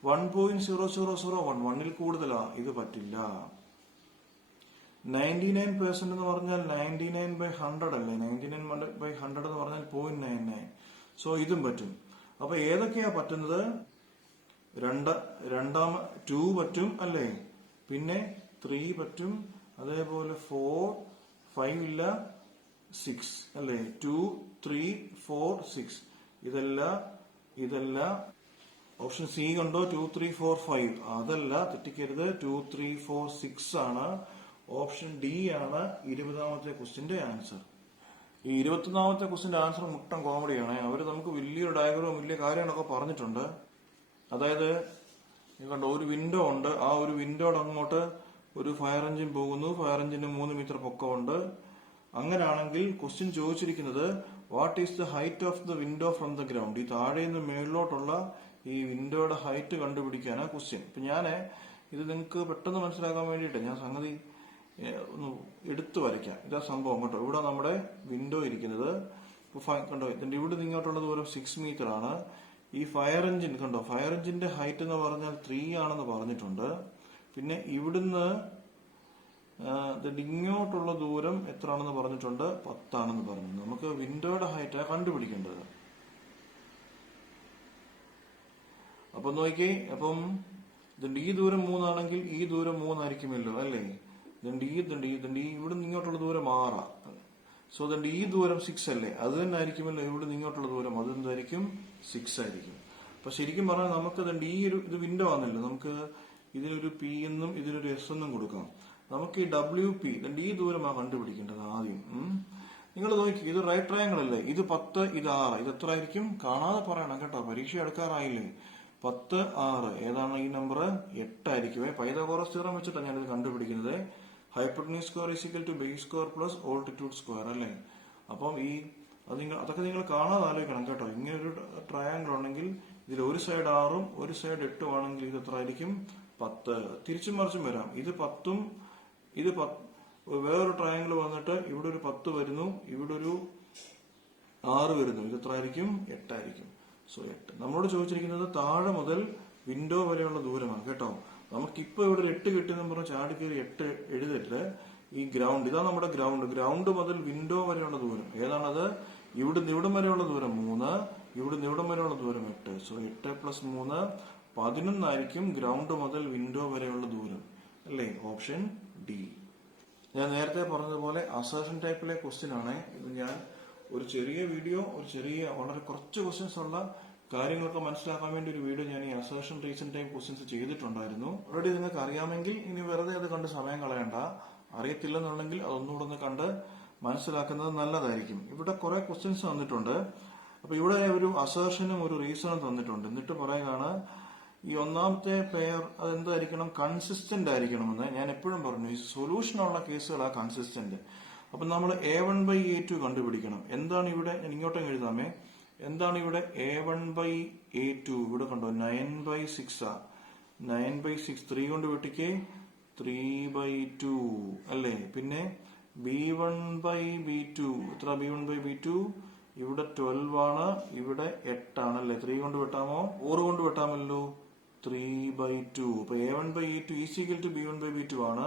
1.0001 1ൽ കൂടുതലാ, ഇത് പറ്റില്ല. 99% എന്ന് പറഞ്ഞാൽ 99/100 അല്ലേ, 99/100 എന്ന് പറഞ്ഞാൽ 0.99. സോ ഇതും പറ്റും. അപ്പൊ ഏതൊക്കെയാ പറ്റുന്നത്? 2 പറ്റും അല്ലേ, പിന്നെ 3 പറ്റും, അതേപോലെ 4, 5 ഇല്ല, 6 അല്ലേ, 2, 3, 4, 6 ഇതല്ല. ഓപ്ഷൻ സി കണ്ടോ, 2, 3, 4, 5 അതല്ല, തെറ്റിക്കരുത്. 2, 3, 4, 6 ആണ്. ഓപ്ഷൻ ഡി ആണ് 20ാമത്തെ ക്വസ്റ്റിന്റെ ആൻസർ. ഈ 21ാമത്തെ ക്വസ്റ്റിന്റെ ആൻസർ മുട്ടൻ കോമഡിയാണ്. അവര് നമുക്ക് വലിയൊരു ഡയഗ്രാം വലിയ കാര്യങ്ങളൊക്കെ പറഞ്ഞിട്ടുണ്ട്. അതായത് കണ്ടോ, ഒരു വിൻഡോ ഉണ്ട്, ആ ഒരു വിൻഡോയുടെ അങ്ങോട്ട് ഒരു ഫയർ എഞ്ചിൻ പോകുന്നു. ഫയർ എഞ്ചിന് 3 മീറ്റർ പൊക്കമുണ്ട്. അങ്ങനെയാണെങ്കിൽ ക്വസ്റ്റ്യൻ ചോദിച്ചിരിക്കുന്നത് what is the height of the window from the ground. ഈ താഴെ നിന്ന് മേളിലോട്ടുള്ള ഈ വിൻഡോയുടെ ഹൈറ്റ് കണ്ടുപിടിക്കാനാണ് ക്വസ്റ്റ്യൻ. ഇപ്പൊ ഇത് നിങ്ങൾക്ക് പെട്ടെന്ന് മനസ്സിലാക്കാൻ വേണ്ടിയിട്ട് ഞാൻ സംഗതി ഒന്ന് എടുത്തു വരയ്ക്കാം. ഇതാ സംഭവം കേട്ടോ. ഇവിടെ നമ്മുടെ വിൻഡോ ഇരിക്കുന്നത് കണ്ടോ, ഇതിന്റെ ഇവിടെ ഇങ്ങോട്ടുള്ള ദൂരം 6 മീറ്റർ ആണ്. ഈ ഫയർ എഞ്ചിൻ കണ്ടോ, ഫയർ എഞ്ചിന്റെ ഹൈറ്റ് എന്ന് പറഞ്ഞാൽ 3 ആണെന്ന് പറഞ്ഞിട്ടുണ്ട്. പിന്നെ ഇവിടുന്ന് ഇങ്ങോട്ടുള്ള ദൂരം എത്രയാണെന്ന് പറഞ്ഞിട്ടുണ്ട്? 10 ആണെന്ന് പറഞ്ഞു. നമുക്ക് വിൻഡോയുടെ ഹൈറ്റാണ് കണ്ടുപിടിക്കേണ്ടത്. അപ്പൊ നോക്കിയേ, അപ്പം ഈ ദൂരം 3 ആണെങ്കിൽ ഈ ദൂരം 3 ആയിരിക്കുമല്ലോ അല്ലേ. ഇവിടെ ഇങ്ങോട്ടുള്ള ദൂരം 6. സോ ഈ ദൂരം 6 അല്ലേ, അത് തന്നെ ആയിരിക്കുമല്ലോ ഇവിടെ ഇങ്ങോട്ടുള്ള ദൂരം, അതെന്തായിരിക്കും? 6 ആയിരിക്കും. അപ്പൊ ശരിക്കും പറഞ്ഞാൽ നമുക്ക് ഇത് വിൻഡോ ആണല്ലോ, നമുക്ക് ഇതിനൊരു പി എന്നും ഇതിനൊരു എസ് എന്നും കൊടുക്കാം. നമുക്ക് ഈ WP ഈ ദൂരമാണ് കണ്ടുപിടിക്കേണ്ടത് ആദ്യം. നിങ്ങൾ നോക്കി, ഇത് റൈറ്റ് ട്രയാങ്കിൾ അല്ലേ, ഇത് 10, ഇത് 6, ഇത് എത്ര ആയിരിക്കും? കാണാതെ പറയണം കേട്ടോ, പരീക്ഷ എടുക്കാറായില്ലേ. 10, 6 ഏതാണ് ഈ നമ്പർ? 8 ആയിരിക്കുമേ. പൈതഗോറസ് തിയറം വെച്ചിട്ടാണ് ഞാനിത് കണ്ടുപിടിക്കുന്നത്. Hypotenuse square = base square plus altitude square അല്ലേ. അപ്പം അതൊക്കെ നിങ്ങൾ കാണാതെ ആലോചിക്കണം കേട്ടോ. ഇങ്ങനെ ഒരു ട്രയാങ്കിൾ ഉണ്ടെങ്കിൽ ഇതിൽ ഒരു സൈഡ് 6ഉം ഒരു സൈഡ് 8ഉം ആണെങ്കിൽ ഇത് എത്ര ആയിരിക്കും? 10. തിരിച്ചും മറിച്ചും വരാം. ഇത് 10ഉം ഇത് വേറൊരു ട്രയാങ്കിൾ വന്നിട്ട് ഇവിടെ ഒരു 10 വരുന്നു, ഇവിടെ ഒരു 6 വരുന്നു. ഇത് എത്ര ആയിരിക്കും? 8 ആയിരിക്കും. സോ 8. നമ്മളോട് ചോദിച്ചിരിക്കുന്നത് താഴെ മുതൽ വിൻഡോ വരെയുള്ള ദൂരമാണ് കേട്ടോ. നമുക്കിപ്പോ ഇവിടെ 8 കിട്ടിയെന്ന് പറഞ്ഞാൽ ചാടി കയറി 8 എഴുതിട്ട് ഈ ഗ്രൗണ്ട്, ഇതാ നമ്മുടെ ഗ്രൗണ്ട് മുതൽ വിൻഡോ വരെയുള്ള ദൂരം ഏതാണത്? ഇവിടം വരെയുള്ള ദൂരം 3, ഇവിടം വരെയുള്ള ദൂരം 8. സോ 8 + 3 11 ആയിരിക്കും ഗ്രൗണ്ട് മുതൽ വിൻഡോ വരെയുള്ള ദൂരം അല്ലേ. Option D. ഞാൻ നേരത്തെ പറഞ്ഞതുപോലെ അസേർഷൻ ടൈപ്പിലെ ക്വസ്റ്റ്യൻ ആണ് ഇത്. ഞാൻ ഒരു ചെറിയ വീഡിയോ, വളരെ കുറച്ച് ക്വസ്റ്റ്യൻസ് ഉള്ള കാര്യങ്ങളൊക്കെ മനസ്സിലാക്കാൻ വേണ്ടി ഒരു വീഡിയോ ഞാൻ ഈ അസേർഷൻ റീസൺ ടൈപ്പ് ക്വസ്റ്റ്യൻസ് ചെയ്തിട്ടുണ്ടായിരുന്നു. ഓൾറെഡി നിങ്ങൾക്ക് അറിയാമെങ്കിൽ ഇനി വെറുതെ അത് കണ്ട് സമയം കളയണ്ട. അറിയത്തില്ലെന്നുണ്ടെങ്കിൽ അതൊന്നുകൂടെ ഒന്ന് കണ്ട് മനസ്സിലാക്കുന്നത് നല്ലതായിരിക്കും. ഇവിടെ കുറെ ക്വസ്റ്റ്യൻസ് തന്നിട്ടുണ്ട്. അപ്പൊ ഇവിടെ ഒരു അസേർഷനും ഒരു റീസണും തന്നിട്ടുണ്ട്. എന്നിട്ട് പറയുകയാണ് ഈ ഒന്നാമത്തെ പെയർ അതെന്തായിരിക്കണം, കൺസിസ്റ്റന്റ് ആയിരിക്കണമെന്ന് ഞാൻ എപ്പോഴും പറഞ്ഞു. ഈ സൊല്യൂഷനുള്ള കേസുകളാണ് കൺസിസ്റ്റന്റ്. അപ്പൊ നമ്മൾ A1/A2 കണ്ടുപിടിക്കണം. എന്താണ് ഇവിടെ, ഞാൻ ഇങ്ങോട്ടും എഴുതാമേ, എന്താണ് ഇവിടെ A1/A2? ഇവിടെ കണ്ടോ 9/6 ആ. 9/6 3 കൊണ്ട് വെട്ടിക്ക് 3/2 അല്ലേ. പിന്നെ B1/B2 എത്ര? B1/B2 ഇവിടെ 12 ആണ്, ഇവിടെ 8 ആണ് അല്ലേ. 3 കൊണ്ട് വെട്ടാമോ? 4 കൊണ്ട് വെട്ടാമല്ലോ. 3/2. അപ്പൊ A1/A2 ഈക്വൽ ടു B1/B2 ആണ്.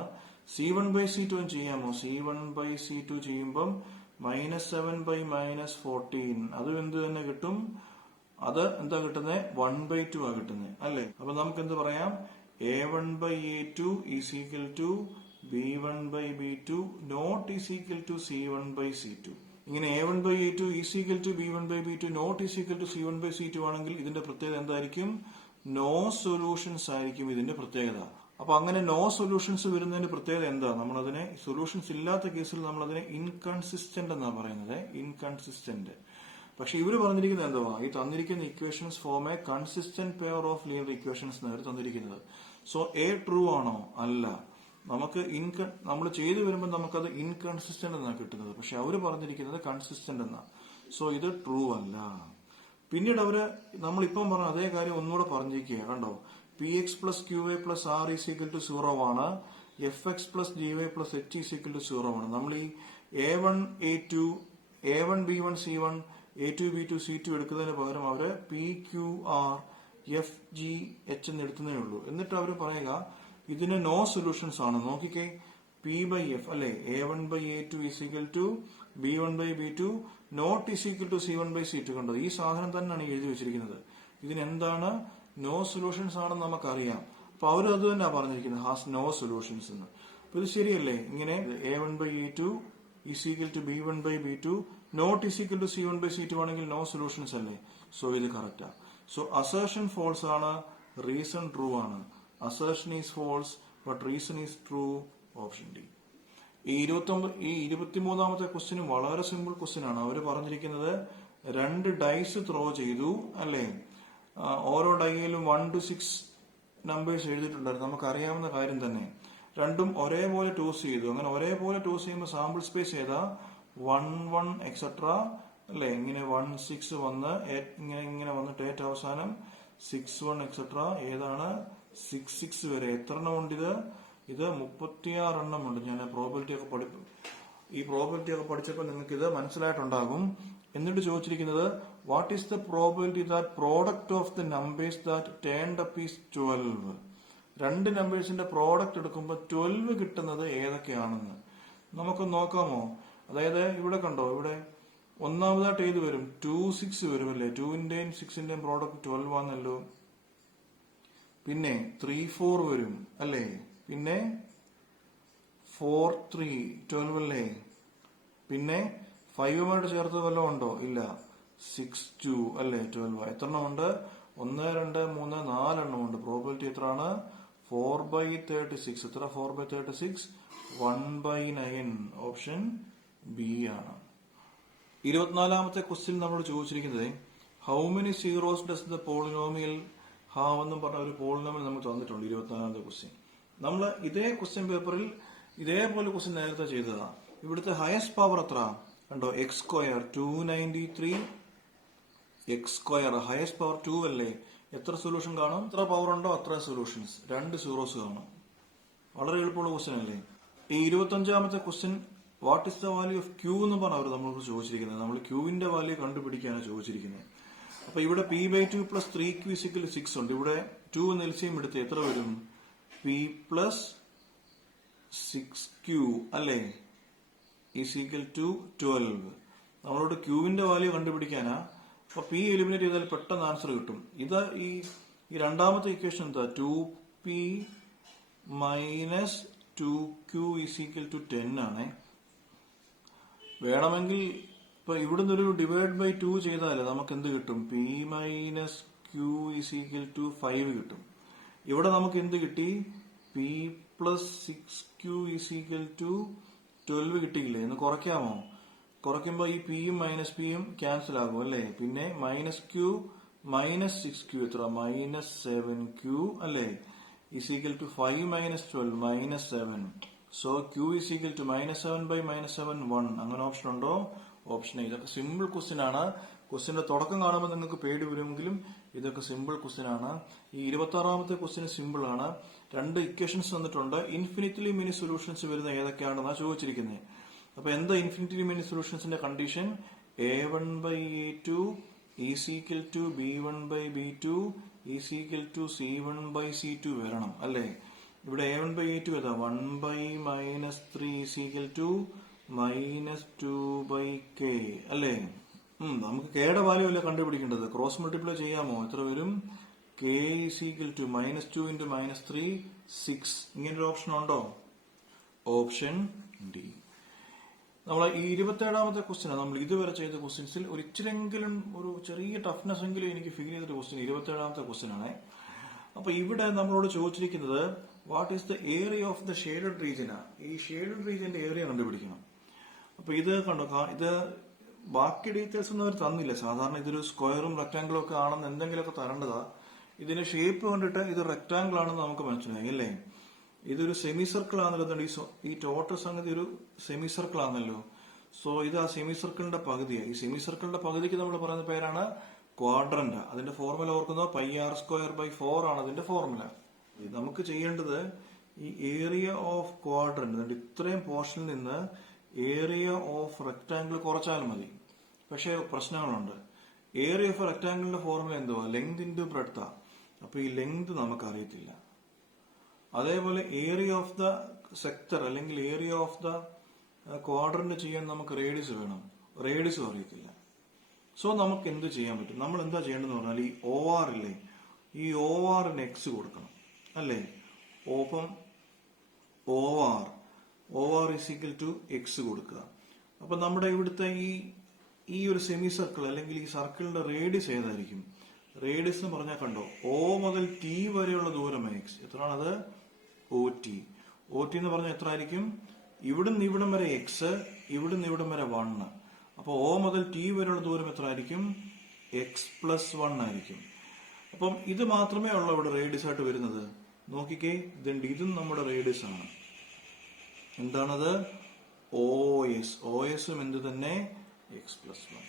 C1/C2 ചെയ്യാമോ? C1/C2 ചെയ്യുമ്പം -7/-14 അതും എന്ത് തന്നെ കിട്ടും? അത് എന്താ കിട്ടുന്നത്? 1/2 ആ കിട്ടുന്നത് അല്ലേ. അപ്പൊ നമുക്ക് എന്ത് പറയാം? A1/A2 equal to B1/B2 not equal to C1/C2. ഇങ്ങനെ A1/A2 equal to B1/B2 not equal to C1/C2 ആണെങ്കിൽ ഇതിന്റെ പ്രത്യേകത എന്തായിരിക്കും? നോ സൊല്യൂഷൻസ് ആയിരിക്കും ഇതിന്റെ പ്രത്യേകത. അപ്പൊ അങ്ങനെ നോ സൊല്യൂഷൻസ് വരുന്നതിന്റെ പ്രത്യേകത എന്താ? നമ്മളതിനെ സൊല്യൂഷൻസ് ഇല്ലാത്ത കേസിൽ നമ്മളതിനെ ഇൻകൺസിസ്റ്റന്റ് എന്നാണ് പറയുന്നത്. ഇൻകൺസിസ്റ്റന്റ്. പക്ഷെ ഇവര് പറഞ്ഞിരിക്കുന്നത് എന്തുവാ? ഈ തന്നിരിക്കുന്ന equations form A consistent pair of linear equations എന്നാണ് തന്നിരിക്കുന്നത്. സോ എ ട്രൂ ആണോ? അല്ല. നമുക്ക് നമ്മൾ ചെയ്തു വരുമ്പോൾ നമുക്കത് ഇൻകൺസിസ്റ്റന്റ് എന്നാണ് കിട്ടുന്നത്. പക്ഷെ അവര് പറഞ്ഞിരിക്കുന്നത് കൺസിസ്റ്റന്റ് എന്നാ. സോ ഇത് ട്രൂ അല്ല. പിന്നീട് നമ്മളിപ്പം പറഞ്ഞ അതേ കാര്യം ഒന്നുകൂടെ പറഞ്ഞിരിക്കുക. കണ്ടോ, Px plus Qy plus R equal to 0 ആണ്. Fx plus Gy plus H equal to 0 ആണ്. നമ്മൾ ഈ A1/A2 A1/B1 C1 A2/B2 C2 എടുക്കുന്നതിന് പകരം അവര് PQR FG/H എന്ന് എടുക്കുന്നേ ഉള്ളൂ. എന്നിട്ട് അവര് പറയുക ഇതിന് നോ സൊല്യൂഷൻസ് ആണ്. നോക്കിക്കേ, P/F അല്ലെ. A1/A2 equal to B1/B2 not equal to C1/C2. കണ്ടോ, ഈ സാധനം തന്നെയാണ് എഴുതി വെച്ചിരിക്കുന്നത്. ഇതിനെന്താണ്? നോ സൊല്യൂഷൻസ് ആണെന്ന് നമുക്കറിയാം. അപ്പൊ അവർ അത് തന്നെ പറഞ്ഞിരിക്കുന്നത് ഹാസ് നോ സൊല്യൂഷൻസ് എന്ന്. അപ്പൊ ഇത് ശരിയല്ലേ? ഇങ്ങനെ A1/A2 equal to B1/B2 not equal to C1/C2 ആണെങ്കിൽ നോ സൊല്യൂഷൻസ് അല്ലേ. സോ ഇത് കറക്റ്റാ. സോ അസേർഷൻ ഫോൾസ് ആണ്, റീസൺ ട്രൂ ആണ്. Assertion is false but reason is true. Option D. ഈ 23ാമത്തെ ക്വസ്റ്റ്യൻ വളരെ സിമ്പിൾ ക്വസ്റ്റ്യൻ ആണ്. അവര് പറഞ്ഞിരിക്കുന്നത് 2 ഡൈസ് ത്രോ ചെയ്തു അല്ലേ. ഓരോ ഡൈയിലും 1 to 6 നമ്പേഴ്സ് എഴുതിയിട്ടുണ്ടായിരുന്നു. നമുക്ക് അറിയാവുന്ന കാര്യം തന്നെ. രണ്ടും ഒരേപോലെ ടോസ് ചെയ്തു. അങ്ങനെ ഒരേപോലെ ടോസ് ചെയ്യുമ്പോൾ സാമ്പിൾ സ്പേസ് ഏതാ? 1 1 എക്സെട്ര അല്ലെ. ഇങ്ങനെ 1 6 വന്ന് ഇങ്ങനെ വന്നിട്ട് ഏറ്റവും അവസാനം 6 1 എക്സെട്ര ഏതാണ്? 6 6 വരെ. എത്ര എണ്ണം ഉണ്ട് ഇത്? ഇത് 36 എണ്ണം ഉണ്ട്. ഞാൻ ഈ പ്രോബബിലിറ്റി ഒക്കെ പഠിച്ചപ്പോൾ നിങ്ങൾക്ക് ഇത് മനസ്സിലായിട്ടുണ്ടാകും. എന്നിട്ട് ചോദിച്ചിരിക്കുന്നത് what is the probability that product of the numbers that turned up is 12. 2 നമ്പേഴ്സിന്റെ പ്രോഡക്റ്റ് എടുക്കുമ്പോൾ 12 കിട്ടുന്നത് ഏതൊക്കെയാണെന്ന് നമുക്ക് നോക്കാമോ? അതായത് ഇവിടെ കണ്ടോ, ഇവിടെ ഒന്നാമതായിട്ട് ഏത് വരും? 2 6 വരും അല്ലേ. 2ന്റെയും 6ന്റെയും പ്രോഡക്റ്റ് 12 ആണല്ലോ. പിന്നെ 3 4 വരും അല്ലേ. പിന്നെ 4 3 12 അല്ലേ. പിന്നെ 5 ചേർത്ത് വല്ലതും ഉണ്ടോ? ഇല്ല. 6 2 അല്ലേ 12. എത്ര എണ്ണം ഉണ്ട്? 1 2 3 4 എണ്ണം ഉണ്ട്. പ്രോബബിലിറ്റി എത്രയാണ്? 4/36. എത്ര? 4/36 1/9. ഓപ്ഷൻ ബി ആണ്. 24ാമത്തെ ക്വസ്റ്റ്യൻ നമ്മളോട് ചോദിച്ചിരിക്കുന്നത് how many zeros does the polynomial have എന്നും പറഞ്ഞ ഒരു പോളിനോമിയൽ നമുക്ക് തന്നിട്ടുണ്ട്. 24ാമത്തെ ക്വസ്റ്റ്യൻ നമ്മൾ ഇതേ ക്വസ്റ്റ്യൻ പേപ്പറിൽ ഇതേപോലെ ക്വസ്റ്റ്യൻ നേരത്തെ ചെയ്തതാ. ഇവിടുത്തെ ഹയസ്റ്റ് പവർ എത്ര? കണ്ടോ, x square 293 x square. Highest power 2 അല്ലേ. എത്ര സൊല്യൂഷൻ കാണും? എത്ര പവർ ഉണ്ടോ അത്ര സൊല്യൂഷൻസ്. 2 സീറോസ് കാണും. വളരെ എളുപ്പമുള്ള ക്വസ്റ്റ്യൻ അല്ലേ. ഈ 25ാമത്തെ question what is the value of Q എന്ന് പറഞ്ഞ അവർ നമ്മളോട് ചോദിച്ചിരിക്കുന്നത്. നമ്മൾ ക്യൂവിന്റെ വാല്യൂ കണ്ടുപിടിക്കാനാണ് ചോദിച്ചിരിക്കുന്നത്. അപ്പൊ ഇവിടെ P/2 പ്ലസ് 3Q = 6 ഉണ്ട്. ഇവിടെ 2 എന്ന് എൽസിയം എടുത്ത് എത്ര വരും? P പ്ലസ് 6Q അല്ലേ ഈക്വൽ ടു 12. നമ്മളോട് ക്യൂവിന്റെ വാല്യൂ കണ്ടുപിടിക്കാനാ. അപ്പൊ P എലിമിനേറ്റ് ചെയ്താൽ പെട്ടെന്ന് ആൻസർ കിട്ടും. ഇത് ഈ രണ്ടാമത്തെ ഇക്വേഷൻ എന്താ? 2P minus 2Q equal to 10 ആണ്. വേണമെങ്കിൽ ഇപ്പൊ ഇവിടുന്ന് ഒരു ഡിവൈഡ് ബൈ 2 ചെയ്താൽ നമുക്ക് എന്ത് കിട്ടും? P minus Q equal to 5 കിട്ടും. ഇവിടെ നമുക്ക് എന്ത് കിട്ടി? P plus 6Q equal to 12 കിട്ടിയില്ലേ. എന്ന് കുറയ്ക്കാമോ? കുറയ്ക്കുമ്പോൾ ഈ പിയും മൈനസ് പിയും ക്യാൻസൽ ആകും അല്ലേ. പിന്നെ -q - 6q എത്ര, -7q അല്ലേ, equal to 5 - 12 -7. So q equal to -7/-7 1. അങ്ങനെ ഓപ്ഷൻ ഉണ്ടോ? Option A. ഇതൊക്കെ സിമ്പിൾ ക്വസ്റ്റ്യൻ ആണ്. ക്വസ്റ്റ്യന്റെ തുടക്കം കാണുമ്പോൾ നിങ്ങൾക്ക് പേടി വരുമെങ്കിലും ഇതൊക്കെ സിമ്പിൾ ക്വസ്റ്റ്യൻ ആണ്. ഈ 26ാമത്തെ ക്വസ്റ്റ്യൻ സിമ്പിൾ ആണ്. 2 ഇക്വേഷൻസ് തന്നിട്ടുണ്ട്. ഇൻഫിനിറ്റ്ലി മെനി സൊല്യൂഷൻസ് വരുന്ന ഏതൊക്കെയാണെന്നാണ് ചോദിച്ചിരിക്കുന്നത്. അപ്പൊ എന്താ ഇൻഫിനിറ്റ്ലി മെനി സൊല്യൂഷൻസിന്റെ condition? a1/a2 is equal to b1/b2 is equal to c1/c2 വരണം അല്ലേ. ഇവിടെ a1/a2 ഏതാ, 1/-3 ഈസ് ഈക്വൽ ടു -2/k അല്ലേ. നമുക്ക് കെയുടെ വാല്യൂ അല്ലേ കണ്ടുപിടിക്കേണ്ടത്. ക്രോസ് മൾട്ടിപ്ലൈ ചെയ്യാമോ? എത്ര വരും? k is equal to -2 × -3 6. ഇങ്ങനൊരു ഓപ്ഷൻ ഉണ്ടോ? Option D. നമ്മളെ ഈ 27ാമത്തെ ക്വസ്റ്റ്യൻ നമ്മൾ ഇതുവരെ ചെയ്ത ക്വസ്റ്റ്യൻസിൽ ഒരു ഇച്ചിരെങ്കിലും ഒരു ചെറിയ ടഫ്നെസ് എങ്കിലും എനിക്ക് ഫീൽ ചെയ്തൊരു ക്വസ്റ്റ്യൻ 27ാമത്തെ ക്വസ്റ്റ്യൻ ആണ്. അപ്പൊ ഇവിടെ നമ്മളോട് ചോദിച്ചിരിക്കുന്നത് what is the area of the shaded region. ഈ ഷെയ്ഡഡ് റീജിയന്റെ ഏരിയ കണ്ടുപിടിക്കണം. അപ്പൊ ഇത് കണ്ടോ, ഇത് ബാക്കി ഡീറ്റെയിൽസ് ഒന്നും അവർ തന്നില്ല. സാധാരണ ഇതൊരു സ്ക്വയറും റെക്ടാംഗിളും ഒക്കെ ആണെന്ന് എന്തെങ്കിലുമൊക്കെ തരേണ്ടതാ. ഇതിന്റെ ഷേപ്പ് കണ്ടിട്ട് ഇത് റെക്ടാംഗിൾ ആണെന്ന് നമുക്ക് മനസ്സിലായി അല്ലേ. ഇതൊരു സെമി സർക്കിൾ ആണല്ലോ. ഈ ടോട്ടൽ സംഗതി ഒരു സെമി സർക്കിൾ ആണല്ലോ. സോ ഇത് ആ സെമി സർക്കിളിന്റെ പകുതിയാണ്. ഈ സെമി സർക്കിളിന്റെ പകുതിക്ക് നമ്മൾ പറയുന്ന പേരാണ് ക്വാഡ്രന്റ്. അതിന്റെ ഫോർമുല ഓർക്കുന്നോ? πr²/4 ആണ് അതിന്റെ ഫോർമുല. നമുക്ക് ചെയ്യേണ്ടത് ഈ ഏരിയ ഓഫ് ക്വാഡ്രന്റ്, ഇത്രയും പോർഷനിൽ നിന്ന് ഏരിയ ഓഫ് റെക്ടാംഗിൾ കുറച്ചാൽ മതി. പക്ഷെ പ്രശ്നങ്ങളുണ്ട്. ഏരിയ ഓഫ് റെക്ടാംഗിളിന്റെ ഫോർമുല എന്തുവാ? Length into breadth. അപ്പൊ ഈ ലെങ്ത് നമുക്ക് അറിയത്തില്ല. അതേപോലെ ഏരിയ ഓഫ് ദ സെക്ടർ അല്ലെങ്കിൽ ഏരിയ ഓഫ് ദ ക്വാഡ്രന്റ് ചെയ്യാൻ നമുക്ക് റേഡിയസ് വേണം. റേഡിയസും അറിയത്തില്ല. സോ നമുക്ക് എന്ത് ചെയ്യാൻ പറ്റും? നമ്മൾ എന്താ ചെയ്യേണ്ടതെന്ന് പറഞ്ഞാൽ ഈ OR ഇല്ലേ, ഈ ORന് എക്സ് കൊടുക്കണം അല്ലേ. ഓപ്പം OR is equal to X കൊടുക്കുക. അപ്പൊ നമ്മുടെ ഇവിടുത്തെ ഈ ഒരു സെമി സർക്കിൾ അല്ലെങ്കിൽ ഈ സർക്കിളിന്റെ റേഡിയസ് ഏതായിരിക്കും? റേഡിയസ് എന്ന് പറഞ്ഞാൽ കണ്ടോ, O മുതൽ T വരെയുള്ള ദൂരം എക്സ്. എത്രയാണത്? OT. OT എന്ന് പറഞ്ഞാൽ എത്ര ആയിരിക്കും? ഇവിടുന്ന് ഇവിടം വരെ എക്സ്, ഇവിടുന്ന് ഇവിടം വരെ 1. അപ്പൊ O മുതൽ T വരെയുള്ള ദൂരം എത്ര ആയിരിക്കും? x+1 ആയിരിക്കും. അപ്പം ഇത് മാത്രമേ ഉള്ളൂ ഇവിടെ റേഡിയസ് ആയിട്ട് വരുന്നത്. നോക്കിക്കേ, ഇതും നമ്മുടെ റേഡിയസ് ആണ്. എന്താണത്? OSഉം എന്ത് തന്നെ? x+1.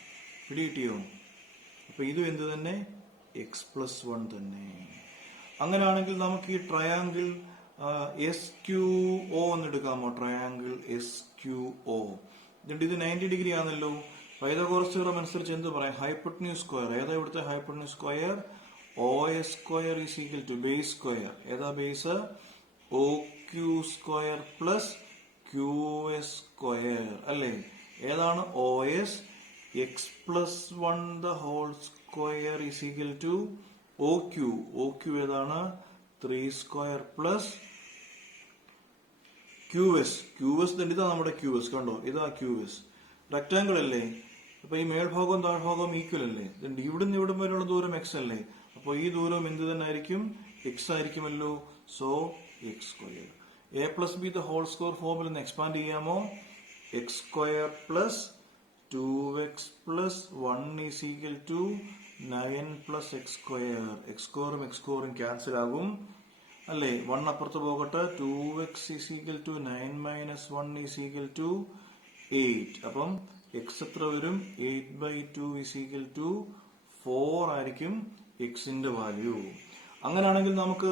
പിടികിട്ടിയോ? അപ്പൊ ഇതും എന്ത് തന്നെ? x+1 തന്നെ. അങ്ങനെയാണെങ്കിൽ നമുക്ക് ഈ ട്രയാങ്കിൾ SQO എന്ന് എടുക്കാമോ? Triangle SQO. ഇത് 90 ഡിഗ്രി ആണല്ലോ. പൈതഗോറസ് തിയറം അനുസരിച്ച് എന്ത് പറയാം? Hypotenuse square. ഏതാ ഇവിടുത്തെ hypotenuse square? OS² is equal to base square. ഏതാ ബേസ്? OQ² പ്ലസ് QS² അല്ലേ. ഏതാണ് OS? x+1 the whole square is equal to OQ. OQ ഏതാണ്? 3² പ്ലസ് QS. ഇതാ നമ്മുടെ QS. കണ്ടോ, ഇതാ QS. റെക്ടാംഗിൾ അല്ലേ. അപ്പൊ ഈ മേൽഭാഗവും താഴ്ഭാഗവും ഈക്വൽ അല്ലേ. ഇവിടുന്ന് ഇവിടം വരെയുള്ള ദൂരം എക്സ് അല്ലേ. അപ്പൊ ഈ ദൂരം എന്ത് തന്നെ ആയിരിക്കും? എക്സ് ആയിരിക്കുമല്ലോ. So x². a+b the whole square ഫോമിൽ നിന്ന് എക്സ്പാൻഡ് ചെയ്യാമോ? x² plus 2x plus 1 is equal to 9 plus x². x²ഉം ക്യാൻസൽ ആകും അല്ലേ. 1 അപ്പുറത്ത് പോകട്ടെ. 2x is equal to 9 - 1 is equal to 8. അപ്പം x എത്ര വരും? 8/2 ഈസ് ഈക്വൽ ടു 4 ആയിരിക്കും എക്സിന്റെ വാല്യൂ. അങ്ങനെയാണെങ്കിൽ നമുക്ക്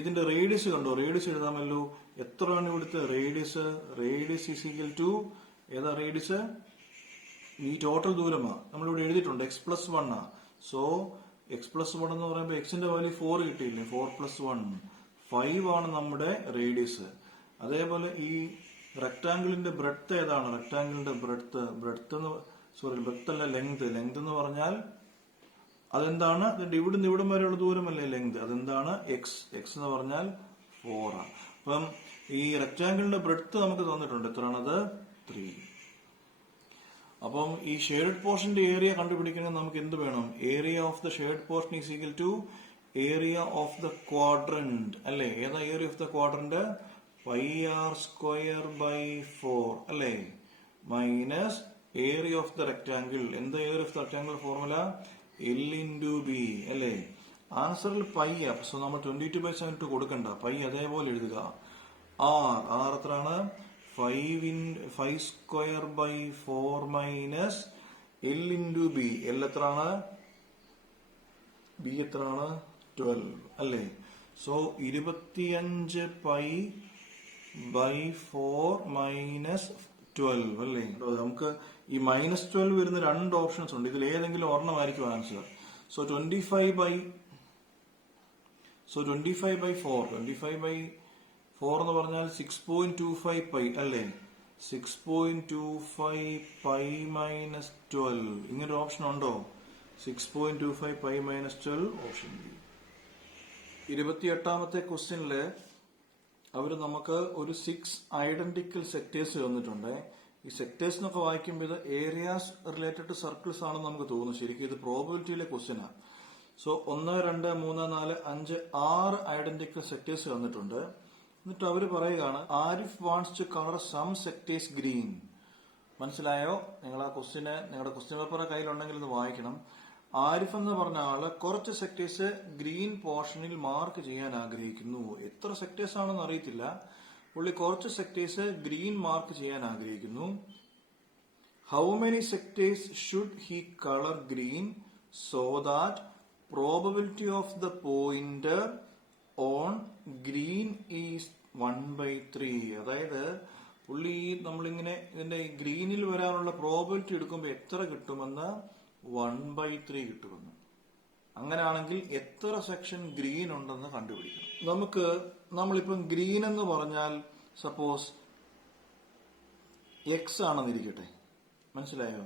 ഇതിന്റെ റേഡിയസ് കണ്ടോ, റേഡിയസ് എഴുതാമല്ലോ. എത്രയാണ് ഇവിടുത്തെ radius? Radius is equal to ഏതാ റേഡിയസ്? ഈ ടോട്ടൽ ദൂരമാ നമ്മളിവിടെ എഴുതിയിട്ടുണ്ട്. x+1 ആ. സോ x+1 എന്ന് പറയുമ്പോൾ എക്സിന്റെ വാല്യൂ 4 കിട്ടിയില്ലേ. 4+1 5 ആണ് നമ്മുടെ റേഡിയസ്. അതേപോലെ ഈ റെക്ടാംഗിളിന്റെ ബ്രെഡ്ത്ത് ഏതാണ്? റെക്ടാംഗിളിന്റെ ബ്രെഡ്ത്ത് അല്ല, ലെങ്ത്. ലെങ്ത് എന്ന് പറഞ്ഞാൽ അതെന്താണ്? ഇവിടുന്ന് ഇവിടം വരെയുള്ള ദൂരമല്ലേ ലെങ്ത്. അതെന്താണ്? എക്സ് എന്ന് പറഞ്ഞാൽ 4 ആണ്. അപ്പം ഈ റെക്ടാംഗിളിന്റെ ബ്രെഡ്ത്ത് നമുക്ക് തന്നിട്ടുണ്ട്. എത്രയാണത്? 3. അപ്പം ഈ ഷെയ്ഡഡ് പോർഷന്റെ ഏരിയ കണ്ടുപിടിക്കണമെങ്കിൽ നമുക്ക് എന്ത് വേണം? Area of the shaded portion is equal to area of the quadrant അല്ലേ. ഏതാ area of the quadrant? πr² / 4 അല്ലേ, minus area of the rectangle. എന്താ area of the rectangle formula? L into B അല്ലേ? ആൻസറിൽ pi. So നമ്മൾ 22/7 കൊടുക്കണ്ട, pi അതേപോലെ എഴുതുക. R എത്രയാണ്? 5 square by 4 minus L into B. L എത്രയാണ്? B എത്രയാണ്? 12 അല്ലേ? സോ 25 പൈ ബൈ 4 മൈനസ് 12 അല്ലേ? നമുക്ക് ഈ -12 വരുന്ന രണ്ട് ഓപ്ഷൻസ് ഉണ്ട്. ഇതിൽ ഏതെങ്കിലും ഒരെണ്ണമായിരിക്കും ആൻസർ. സോ 25 ബൈ 4 എന്ന് പറഞ്ഞാൽ 6.25 പൈ അല്ലേ? 6.25 പൈ മൈനസ് 12. ഇങ്ങനൊരു ഓപ്ഷൻ ഉണ്ടോ? 6.25 പൈ മൈനസ് 12 ഓപ്ഷൻ ബി. 28ാമത്തെ ക്വസ്റ്റ്യനില് അവര് നമുക്ക് ഒരു 6 ഐഡന്റിക്കൽ സെക്ടേഴ്സ് തന്നിട്ടുണ്ട്. ഈ സെക്ടേഴ്സ് എന്നൊക്കെ വായിക്കുമ്പോൾ ഇത് ഏരിയാസ് റിലേറ്റഡ് ടു സർക്കിൾസ് ആണെന്ന് നമുക്ക് തോന്നുന്നു. ശരിക്കും ഇത് പ്രോബബിലിറ്റിയിലെ ക്വസ്റ്റ്യനാണ്. സോ 1, 2, 3, 4, 5, 6 ഐഡന്റിക്കൽ സെക്ടേഴ്സ് തന്നിട്ടുണ്ട്. എന്നിട്ട് അവര് പറയുകയാണ് Arif wants to colour some sectors green. മനസ്സിലായോ? നിങ്ങൾ ആ ക്വസ്റ്റ്യന് നിങ്ങളുടെ ക്വസ്റ്റ്യൻ പേപ്പർ കയ്യിലുണ്ടെങ്കിൽ ഇത് വായിക്കണം. ആരിഫ് എന്ന് പറഞ്ഞ ആള് കുറച്ച് സെക്ടേഴ്സ് ഗ്രീൻ പോർഷനിൽ മാർക്ക് ചെയ്യാൻ ആഗ്രഹിക്കുന്നു. എത്ര സെക്ടേഴ്സ് ആണെന്ന് അറിയത്തില്ല. പുള്ളി കുറച്ച് സെക്ടേഴ്സ് ഗ്രീൻ മാർക്ക് ചെയ്യാൻ ആഗ്രഹിക്കുന്നു. How many sectors should he colour green so that probability of the pointer on green is 1/3. അതായത് പുള്ളി നമ്മളിങ്ങനെ ഇതിന്റെ ഗ്രീനിൽ വരാനുള്ള പ്രോബബിലിറ്റി എടുക്കുമ്പോൾ എത്ര കിട്ടുമെന്ന് 1/3 കിട്ടുമെന്ന്. അങ്ങനെയാണെങ്കിൽ എത്ര സെക്ഷൻ ഗ്രീൻ ഉണ്ടെന്ന് കണ്ടുപിടിക്കണം. നമ്മളിപ്പം ഗ്രീൻ എന്ന് പറഞ്ഞാൽ സപ്പോസ് എക്സ് ആണെന്നിരിക്കട്ടെ. മനസ്സിലായോ?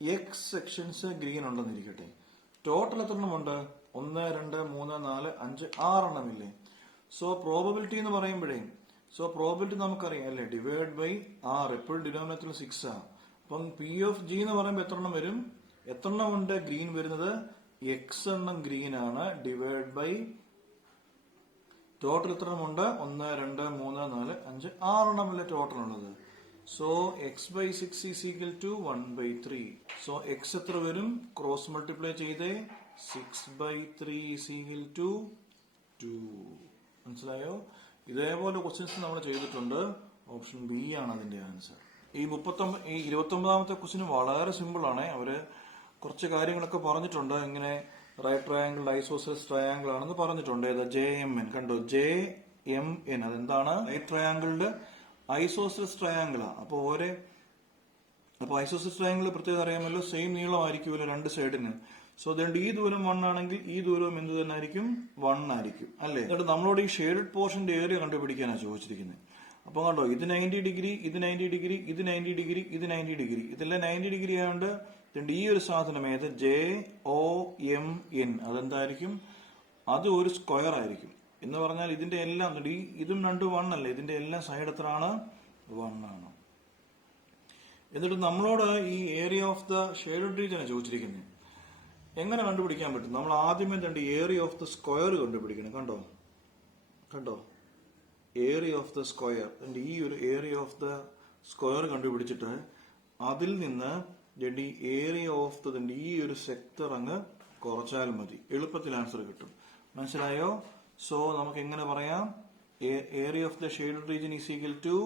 എക്സ് സെക്ഷൻസ് ഗ്രീൻ ഉണ്ടെന്നിരിക്കട്ടെ. ടോട്ടൽ എത്ര എണ്ണമുണ്ട്? 1, 2, 3, 4, 5, 6 എണ്ണമില്ലേ? സോ പ്രോബബിലിറ്റി എന്ന് പറയുമ്പോഴേ പ്രോബബിലിറ്റി നമുക്കറിയാം അല്ലേ? Divide by R. എപ്പോഴും ഡിനോമിനേറ്ററിൽ 6 ആണ്. അപ്പം പി ഓഫ് ജി എന്ന് പറയുമ്പോൾ എത്ര എണ്ണം വരും? എത്ര എണ്ണം ഉണ്ട് ഗ്രീൻ വരുന്നത്? എക്സ് എണ്ണം ഗ്രീൻ ആണ്. ഡിവൈഡ് ബൈ ടോട്ടൽ എത്ര എണ്ണമുണ്ട്? 1, 2, 3, 4, 5, 6 എണ്ണമല്ലേ ടോട്ടൽ ഉള്ളത്. So X by 6 is equal to 1/3. So X എത്ര വരും? ക്രോസ് മൾട്ടിപ്ലൈ ചെയ്തേ 6/3 ഈസ് ഈക്വൽ ടു 2. മനസ്സിലായോ? ഇതേപോലെ ക്വസ്റ്റ്യൻസ് നമ്മൾ ചെയ്തിട്ടുണ്ട്. ഓപ്ഷൻ ബി ആണ് അതിന്റെ ആൻസർ. ഈ 29ാമത്തെ ക്വസ്റ്റ്യൻ വളരെ സിമ്പിൾ ആണ്. അവര് കുറച്ച് കാര്യങ്ങളൊക്കെ പറഞ്ഞിട്ടുണ്ട്. ഇങ്ങനെ റൈറ്റ് ട്രയാങ്കിൾ ഐസോസെലസ് ട്രയാങ്കിൾ ആണെന്ന് പറഞ്ഞിട്ടുണ്ട്. ഏതാ? JMN. കണ്ടോ? JMN അതെന്താണ്? റൈറ്റ് ട്രയാങ്കിളിന്റെ ഐസോസെലസ് ട്രയാങ്കിൾ ആണ്. അപ്പൊ ഐസോസെലസ് ട്രയാങ്കിൾ പ്രത്യേകം അറിയാമല്ലോ, സെയിം നീളമായിരിക്കുമല്ലോ രണ്ട് സൈഡിന്. സോ അതുകൊണ്ട് ഈ ദൂരം 1 ആണെങ്കിൽ ഈ ദൂരം എന്ത് തന്നെ ആയിരിക്കും? 1 ആയിരിക്കും അല്ലേ? എന്നിട്ട് നമ്മളോട് ഈ ഷെയ്ഡഡ് പോർഷന്റെ ഏരിയ കണ്ടുപിടിക്കാനാണ് ചോദിച്ചിരിക്കുന്നത്. അപ്പൊ കണ്ടോ, ഇത് 90 ഡിഗ്രി, ഇത് 90 ഡിഗ്രി, ഇത് 90 ഡിഗ്രി, ഇത് 90 ഡിഗ്രി, ഇതെല്ലാം 90 ഡിഗ്രി ആയതുകൊണ്ട് ഈ ഒരു സാധനം ഏത്? JOMN അതെന്തായിരിക്കും? അത് ഒരു സ്ക്വയർ ആയിരിക്കും. എന്ന് പറഞ്ഞാൽ ഇതിന്റെ എല്ലാം ഇതും 2 1 അല്ലേ? ഇതിന്റെ എല്ലാം സൈഡ് എത്രയാണ്? 1 ആണ്. എന്നിട്ട് നമ്മളോട് ഈ ഏരിയ ഓഫ് ദ ഷെയ്ഡഡ് റീജിയനാണ് ചോദിച്ചിരിക്കുന്നത്. എങ്ങനെ കണ്ടുപിടിക്കാൻ പറ്റും? നമ്മൾ ആദ്യമേ ഏരിയ ഓഫ് ദ സ്ക്വയർ കണ്ടുപിടിക്കണം. കണ്ടോ ഏരിയ ഓഫ് ദ സ്ക്വയർ. ഈ ഒരു ഏരിയ ഓഫ് ദ സ്ക്വയർ കണ്ടുപിടിച്ചിട്ട് അതിൽ നിന്ന് ഈ ഏരിയ ഓഫ് ദ ഈ ഒരു സെക്ടർ അങ്ങ് കുറച്ചാൽ മതി. എളുപ്പത്തിൽ ആൻസർ കിട്ടും. മനസ്സിലായോ? സോ നമുക്ക് എങ്ങനെ പറയാം? Area of the shaded region is equal to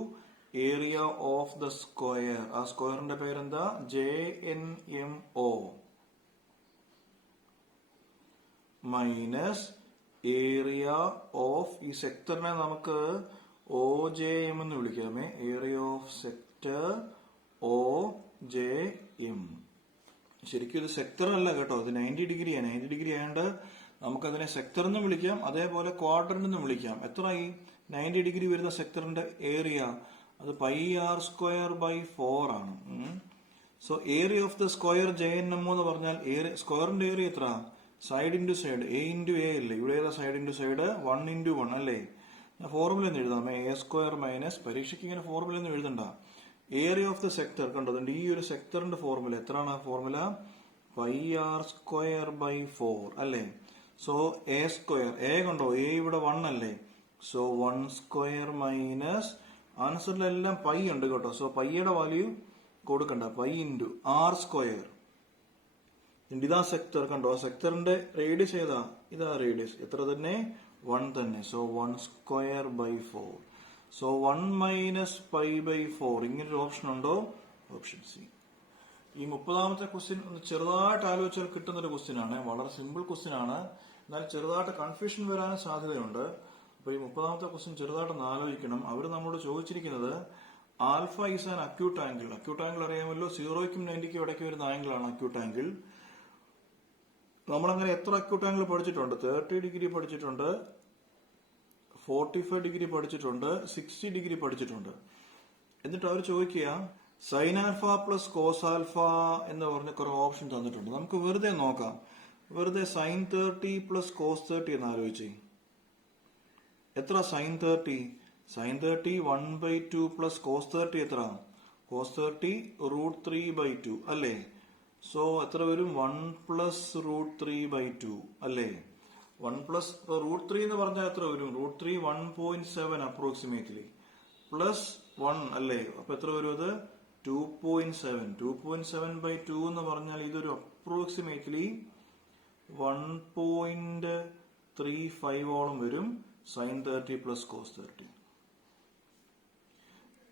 area of the square. ആ സ്ക്വയറിന്റെ പേരെന്താ? JNMO മൈനസ് ഏരിയ ഓഫ് ഈ സെക്ടറിനെ നമുക്ക് OJM എന്ന് വിളിക്കാമേ. Area of sector OJM. ശരിക്കും ഇത് സെക്ടർ അല്ല കേട്ടോ, ഇത് 90 ഡിഗ്രിയാണ്. 90 ഡിഗ്രി ആയതുകൊണ്ട് നമുക്കതിനെ സെക്ടർ എന്നും വിളിക്കാം, അതേപോലെ ക്വാഡ്രന്റ് എന്നും വിളിക്കാം. എത്രയായി? 90 ഡിഗ്രി വരുന്ന സെക്ടറിന്റെ ഏരിയ അത് πr²/4 ആണ്. So area of the square JNMO എന്ന് പറഞ്ഞാൽ സ്ക്വയറിന്റെ ഏരിയ എത്ര? Side into side, A into A അല്ലേ? ഇവിടെ ഏതാ? സൈഡ് ഇൻറ്റു സൈഡ് 1 × 1 അല്ലേ? ഞാൻ ഫോർമുല എന്ന് എഴുതാമേ. A² മൈനസ്, പരീക്ഷയ്ക്ക് ഇങ്ങനെ ഫോർമുല ഒന്നും എഴുതണ്ട. ഏരിയ ഓഫ് ദ സെക്ടർ കണ്ടോ, ഈ ഒരു സെക്ടറിന്റെ ഫോർമുല എത്രയാണ്? ഫോർമുല πr²/4 അല്ലേ? സോ A², A കണ്ടോ, A ഇവിടെ 1 അല്ലേ? സോ 1² മൈനസ് ആൻസറിലെല്ലാം പൈ ഉണ്ട് കേട്ടോ. സോ പൈയുടെ വാല്യൂ കൊടുക്കണ്ട, പൈ ഇൻറ്റു ആർ സ്ക്വയർ. ഇതാ സെക്ടർ, കണ്ടോ സെക്ടറിന്റെ റേഡിയസ് ഏതാ, ഇതാ റേഡിയസ്, എത്ര തന്നെ 1 തന്നെ. So 1 square by 4. So 1 minus pi by 4. ഇങ്ങനൊരു ഓപ്ഷൻ ഉണ്ടോ? Option C. ഈ 30ാമത്തെ ക്വസ്റ്റ്യൻ ഒന്ന് ചെറുതായിട്ട് ആലോചിച്ചാൽ കിട്ടുന്ന ഒരു ക്വസ്റ്റ്യൻ ആണ്. വളരെ സിമ്പിൾ ക്വസ്റ്റ്യൻ ആണ്, എന്നാൽ ചെറുതായിട്ട് കൺഫ്യൂഷൻ വരാൻ സാധ്യതയുണ്ട്. അപ്പൊ ഈ 30ാമത്തെ ക്വസ്റ്റ്യൻ ചെറുതായിട്ടൊന്ന് ആലോചിക്കണം. അവർ നമ്മളോട് ചോദിച്ചിരിക്കുന്നത് alpha is an acute angle. Acute angle അറിയാമല്ലോ, 0ക്കും 90ക്കും ഇടയ്ക്ക് വരുന്ന ആംഗിൾ ആണ് അക്യൂട്ട് ആംഗിൾ. നമ്മളങ്ങനെ എത്ര അക്യൂട്ട് ആംഗിൾ പഠിച്ചിട്ടുണ്ട്? 30 ഡിഗ്രി പഠിച്ചിട്ടുണ്ട്, 45 ഡിഗ്രി പഠിച്ചിട്ടുണ്ട്, 60 ഡിഗ്രി പഠിച്ചിട്ടുണ്ട്. എന്നിട്ട് അവർ ചോദിക്കുക sine alpha plus cos alpha എന്ന് പറഞ്ഞ കുറെ ഓപ്ഷൻ തന്നിട്ടുണ്ട്. നമുക്ക് വെറുതെ നോക്കാം. വെറുതെ സൈൻ 30 പ്ലസ് കോസ് 30 എന്ന് ആലോചിച്ചേ. എത്ര സൈൻ 30? സൈൻ 30 1/2 പ്ലസ് കോസ് 30 എത്ര? കോസ് 30 √3/2 അല്ലേ? സോ എത്ര വരും? 1 പ്ലസ് √3/2 അല്ലേ? 1 പ്ലസ് √3 എന്ന് പറഞ്ഞാൽ എത്ര വരും? √3 1.7 അപ്രോക്സിമേറ്റ്ലി പ്ലസ് 1 അല്ലേ? അപ്പൊ എത്ര വരും അത്? 2.7. 2.7/2 എന്ന് പറഞ്ഞാൽ ഇതൊരു അപ്രോക്സിമേറ്റ്ലി 1.35 വരും സൈൻ 30 പ്ലസ് കോസ് 30.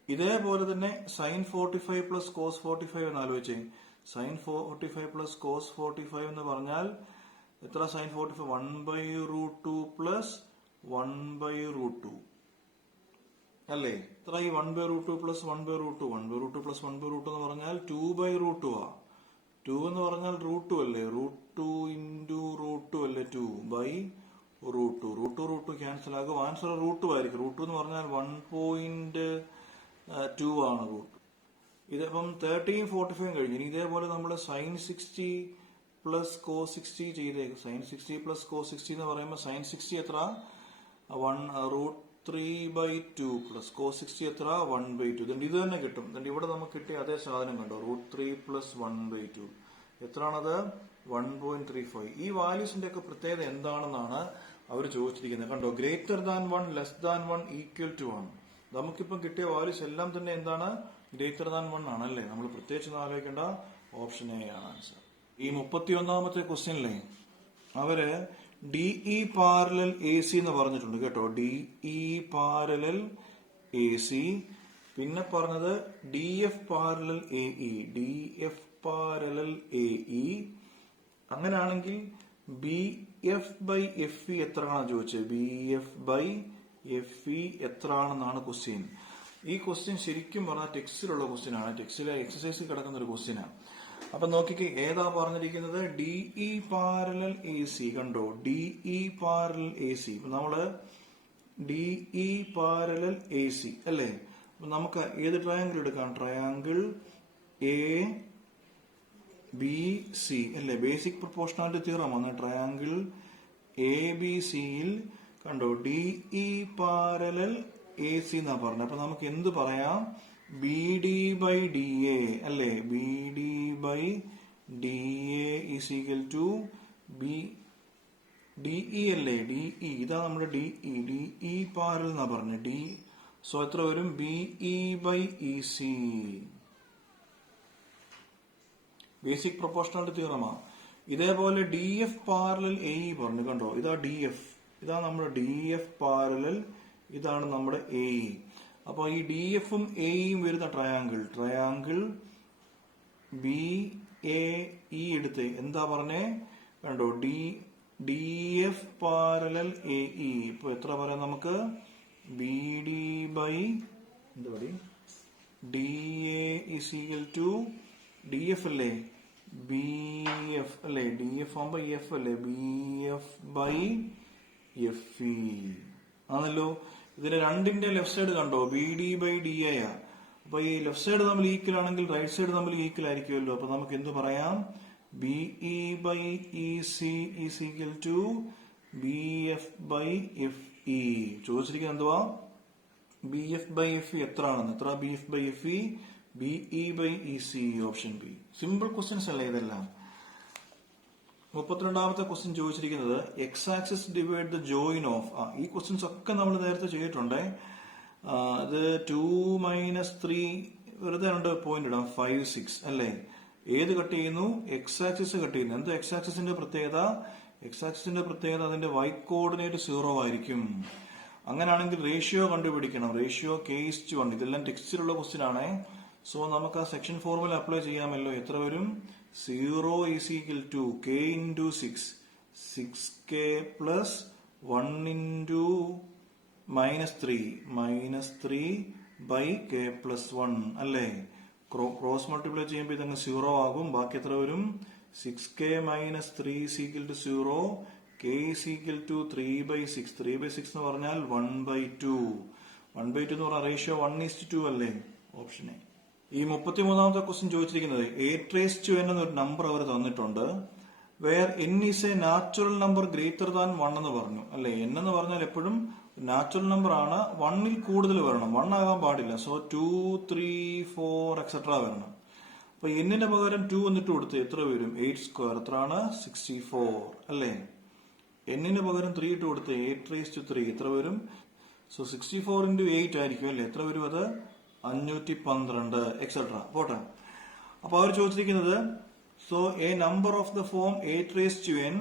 ഇതേപോലെ തന്നെ സൈൻ 45 പ്ലസ് കോസ് 45 എന്ന് ആലോചിച്ചേ. സൈൻ 45 പ്ലസ് കോസ് 45 എന്ന് പറഞ്ഞാൽ എത്ര? സൈൻ 45 1/√2 പ്ലസ് 1/√2 അല്ലേ? എത്ര ഈ 1/√2 പ്ലസ് 1/√2? 1/√2 പ്ലസ് 1/√2 എന്ന് പറഞ്ഞാൽ 2/√2 ആ. 2 എന്ന് പറഞ്ഞാൽ √2 അല്ലേ? √2 ഇൻറ്റു √2 അല്ലേ? 2/√2. √2 ക്യാൻസൽ ആകും. ആൻസർ √2 ആയിരിക്കും. √2 എന്ന് പറഞ്ഞാൽ 1.2 ആണ് √2. ഇതിപ്പം 30 45 കഴിഞ്ഞു. ഇനി ഇതേപോലെ നമ്മൾ സൈൻ 60 പ്ലസ് കോസ് 60 ചെയ്തേക്കും. സൈൻ 60 പ്ലസ് കോസ് 60 എന്ന് പറയുമ്പോൾ സൈൻ 60 എത്ര? 1√3/2 പ്ലസ് കോസ് 60 എത്ര? 1/2. ഇത് തന്നെ കിട്ടും. ഇവിടെ നമുക്ക് കിട്ടിയ അതേ സാധനം കണ്ടോ? √3 പ്ലസ് 1/2 എത്രയാണത്? 1.35. ഈ വാല്യൂസിന്റെ ഒക്കെ പ്രത്യേകത എന്താണെന്നാണ് അവർ ചോദിച്ചിരിക്കുന്നത്. കണ്ടോ? Greater than 1, less than 1, equal to 1. നമുക്കിപ്പം കിട്ടിയ വാല്യൂസ് എല്ലാം തന്നെ എന്താണ്? ഗ്രേറ്റർ ദാൻ 1 ആണല്ലേ? നമ്മൾ പ്രത്യേകിച്ച് ആലോചിക്കേണ്ട ഓപ്ഷൻ എ ആണ് ആൻസർ. ഈ 31ാമത്തെ ക്വസ്റ്റ്യനിലെ അവര് DE പാരലൽ AC എന്ന് പറഞ്ഞിട്ടുണ്ട് കേട്ടോ. DE parallel AC. പിന്നെ പറഞ്ഞത് DF parallel AE. DF parallel AE. അങ്ങനെയാണെങ്കിൽ BF ബൈ FE എത്രയാണെന്ന് ചോദിച്ചത്. BF ബൈ FE എത്ര ആണെന്നാണ് ക്വസ്റ്റ്യൻ. ഈ ക്വസ്റ്റ്യൻ ശരിക്കും പറഞ്ഞാൽ ടെക്സ്റ്റിലുള്ള ക്വസ്റ്റ്യൻ ആണ്. ടെക്സ്റ്റിലെ എക്സസൈസിൽ കിടക്കുന്ന ഒരു ക്വസ്റ്റ്യൻ ആണ്. അപ്പൊ നോക്കിക്കേ, ഏതാ പറഞ്ഞിരിക്കുന്നത്? DE parallel AC. കണ്ടോ? DE parallel AC. ഇപ്പൊ നമ്മള് DE പാരലൽ AC അല്ലേ? അപ്പൊ നമുക്ക് ഏത് ട്രയാങ്കിൾ എടുക്കാം? ട്രയാങ്കിൾ ABC അല്ലേ? ബേസിക് പ്രൊപ്പോർഷണാലിറ്റി തിയറം ആണ്. ട്രയാങ്കിൾ ABCയിൽ കണ്ടോ DE പാരലൽ AC എന്നാ പറഞ്ഞത്. അപ്പൊ നമുക്ക് എന്ത് പറയാം? BD ബൈ DA അല്ലേ? BD by DA is equal to DE അല്ലേ? DE ഇതാ നമ്മുടെ DE പാരലൽ എന്നാ പറഞ്ഞത്. സോ എത്ര വരും? BE by EC. Basic proportionality തിയറമാ. ഇതേപോലെ DF പാരലൽ AE പറഞ്ഞു. കണ്ടോ? ഇതാ DF. ഇതാ നമ്മുടെ DF പാരലൽ. ഇതാണ് നമ്മുടെ AE. അപ്പൊ ഈ DFും AEയും വരുന്ന ട്രയാങ്കിൾ BAE എടുത്ത് എന്താ പറഞ്ഞേ? കണ്ടോ? DF parallel AE. ഇപ്പൊ എത്ര പറയാം നമുക്ക്? BD by DA is equal to DF അല്ലേ? BF അല്ലേ? DF ആകുമ്പോ F അല്ലേ? BF ബൈ FE ആണല്ലോ. ഇതിന്റെ രണ്ടിന്റെ ലെഫ്റ്റ് സൈഡ് കണ്ടോ? BD ബൈ DA ആ. അപ്പൊ ഈ ലെഫ്റ്റ് സൈഡ് നമ്മൾ ഈക്വൽ ആണെങ്കിൽ റൈറ്റ് സൈഡ് നമ്മൾ ഈക്വൽ ആയിരിക്കുമല്ലോ. അപ്പൊ നമുക്ക് എന്ത് പറയാം? BE by EC is equal to BF by FE. ചോദിച്ചിരിക്കുന്നത് എന്തുവാ? BF ബൈ FE എത്ര ആണെന്ന്. എത്ര BF by FE? BE by EC. Option B. Simple questions അല്ലേ ഇതെല്ലാം. 32ാമത്തെ ക്വസ്റ്റ്യൻ ചോദിച്ചിരിക്കുന്നത് X axis divide the join of. ഈ ക്വസ്റ്റ്യൻസ് ഒക്കെ നമ്മൾ നേരത്തെ ചെയ്തിട്ടുണ്ട്. ഇത് 2 - 3 വെറുതെ രണ്ട് പോയിന്റ് ഇടാം 5, 6 അല്ലേ. ഏത് കട്ട് ചെയ്യുന്നു? എക്സ് ആക്സിസ് കട്ട് ചെയ്യുന്നു. എന്താ എക്സ് ആക്സിസിന്റെ പ്രത്യേകത? എക്സ് ആക്സിസിന്റെ പ്രത്യേകത അതിന്റെ വൈ കോർഡിനേറ്റ് 0 ആയിരിക്കും. അങ്ങനെയാണെങ്കിൽ റേഷ്യോ കണ്ടുപിടിക്കണം. Ratio k:1. ഇതെല്ലാം ടെക്സ്റ്റിലുള്ള ക്വസ്റ്റ്യൻ ആണേ. സോ നമുക്ക് ആ സെക്ഷൻ ഫോർമുല അപ്ലൈ ചെയ്യാമല്ലോ. എത്ര വരും? 0 = k × 6, 6k + 1 × -3 അല്ലേ. ക്രോസ് മൾട്ടിപ്ലൈ ചെയ്യുമ്പോൾ ഇതങ്ങ് 0 ആകും. ബാക്കി എത്ര വരും? 6k - 3 = 0, k = 3/6. 3/6 എന്ന് പറഞ്ഞാൽ 1/2. 1/2 എന്ന് പറഞ്ഞാൽ റേഷ്യോ 1:2 അല്ലേ. Option A. ഈ 33ാമത്തെ ക്വസ്റ്റ്യൻ ചോദിച്ചിരിക്കുന്നത് 8n എന്നൊരു നമ്പർ അവർ തന്നിട്ടുണ്ട്. Where n is a natural number greater than 1 എന്ന് പറഞ്ഞു അല്ലെ. n എന്ന് പറഞ്ഞാൽ എപ്പോഴും നാച്ചുറൽ നമ്പർ ആണ്. 1ൽ കൂടുതൽ വരണം, 1 ആകാൻ പാടില്ല. സോ 2, 3, 4 എക്സെട്ര വരണം. അപ്പൊ എന്നിന്റെ പകരം 2 എന്നിട്ട് കൊടുത്ത് എത്ര വരും? 8² എത്രയാണ്? 64 അല്ലേ. എന്നിന് പകരം 3 ഇട്ട് കൊടുത്ത് 8�3 എത്ര വരും? സോ 64 × 8 ആയിരിക്കും അല്ലേ. എത്ര വരും അത്? 512 എക്സെട്ര. പോട്ടെ. അപ്പൊ അവർ ചോദിച്ചിരിക്കുന്നത് so A number of the form 8n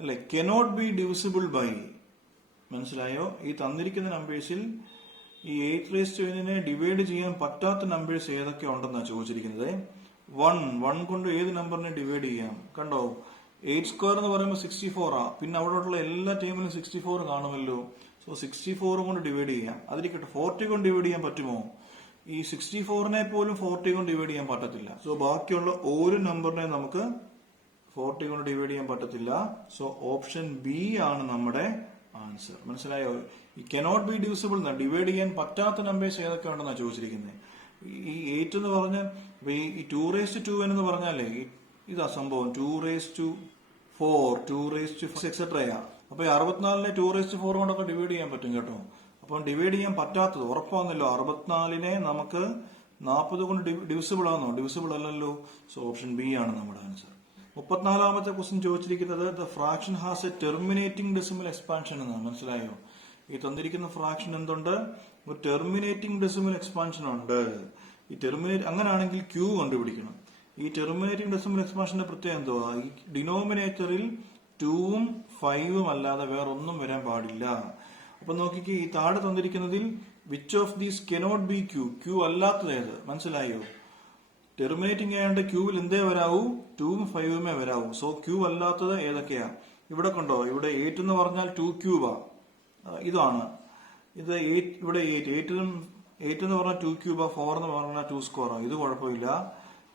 അല്ലെ കനോട്ട് ബി ഡിവിസിബിൾ ബൈ. മനസ്സിലായോ? ഈ തന്നിരിക്കുന്ന നമ്പേഴ്സിൽ ഈ 8n ഡിവൈഡ് ചെയ്യാൻ പറ്റാത്ത നമ്പേഴ്സ് ഏതൊക്കെ ഉണ്ടെന്നാണ് ചോദിച്ചിരിക്കുന്നത്. 1 കൊണ്ട് ഏത് നമ്പറിനെ ഡിവൈഡ് ചെയ്യാം? കണ്ടോ, 8² എന്ന് പറയുമ്പോൾ 64 ആ. പിന്നെ അവിടെയുള്ള എല്ലാ ടൈമിലും 64 കാണുമല്ലോ. സോ 64 കൊണ്ട് ഡിവൈഡ് ചെയ്യാം. അതിരിക്കട്ടെ, 40 കൊണ്ട് ഡിവൈഡ് ചെയ്യാൻ പറ്റുമോ? ഈ 64നെ പോലും 40 കൊണ്ട് ഡിവൈഡ് ചെയ്യാൻ പറ്റത്തില്ല. സോ ബാക്കിയുള്ള ഒരു നമ്പറിനെ നമുക്ക് 40 കൊണ്ട് ഡിവൈഡ് ചെയ്യാൻ പറ്റത്തില്ല. സോ ഓപ്ഷൻ ബി ആണ് നമ്മുടെ ആൻസർ. മനസ്സിലായോ? ഈ കനോട്ട് ബി ഡിവിസിബിൾ ഡിവൈഡ് ചെയ്യാൻ പറ്റാത്ത നമ്പേഴ്സ് ഏതൊക്കെ ഉണ്ടെന്നാണ് ചോദിച്ചിരിക്കുന്നത്. ഈ 8 എന്ന് പറഞ്ഞ ഈ 2n എന്ന് പറഞ്ഞാലേ ഇതാ സംഭവം. 2⁴, 2⁴ എക്സെട്രയാ. അപ്പൊ ഈ 64നെ 2⁴ കൊണ്ടൊക്കെ ഡിവൈഡ് ചെയ്യാൻ പറ്റും കേട്ടോ. അപ്പം ഡിവൈഡ് ചെയ്യാൻ പറ്റാത്തത് ഉറപ്പാന്നല്ലോ. 64നെ നമുക്ക് 40 കൊണ്ട് ഡിവിസിബിൾ ആണോ? ഡിവിസിബിൾ അല്ലല്ലോ. സോ ഓപ്ഷൻ ബി ആണ് നമ്മുടെ ആൻസർ. 34ാമത്തെ ക്വസ്റ്റ്യൻ ചോദിച്ചിരിക്കുന്നത് the fraction has A terminating decimal expansion എന്നാണ്. മനസ്സിലായോ? ഈ തന്നിരിക്കുന്ന ഫ്രാക്ഷൻ എന്തുണ്ട്? ഒരു ടെർമിനേറ്റിംഗ് ഡെസിമൽ എക്സ്പാൻഷൻ ഉണ്ട്. ഈ അങ്ങനെയാണെങ്കിൽ ക്യൂ കണ്ടുപിടിക്കണം. ഈ ടെർമിനേറ്റിംഗ് ഡെസിമൽ എക്സ്പാൻഷന്റെ പ്രത്യേകം എന്തുവാ? ഈ ഡിനോമിനേറ്ററിൽ 2ഉം 5ഉം അല്ലാതെ വേറൊന്നും വരാൻ പാടില്ല. അപ്പൊ നോക്കിക്കേ, ഈ താഴെ തന്നിരിക്കുന്നതിൽ which of these cannot be Q? Q അല്ലാത്തത് ഏത്? മനസ്സിലായോ? ടെർമിനേറ്റിംഗ് ആയതുകൊണ്ട് ക്യൂവിൽ എന്തേ വരാവൂ? 2ഉം 5ഉമേ വരാവൂ. സോ ക്യൂ അല്ലാത്തത് ഏതൊക്കെയാ? ഇവിടെ കണ്ടോ, ഇവിടെ 8 എന്ന് പറഞ്ഞാൽ 2³ ഇതാണ്. ഇത് 8, ഇവിടെ 8 എന്ന് പറഞ്ഞാൽ 2³ 4 എന്ന് പറഞ്ഞാൽ 2². ഇത് കുഴപ്പമില്ല.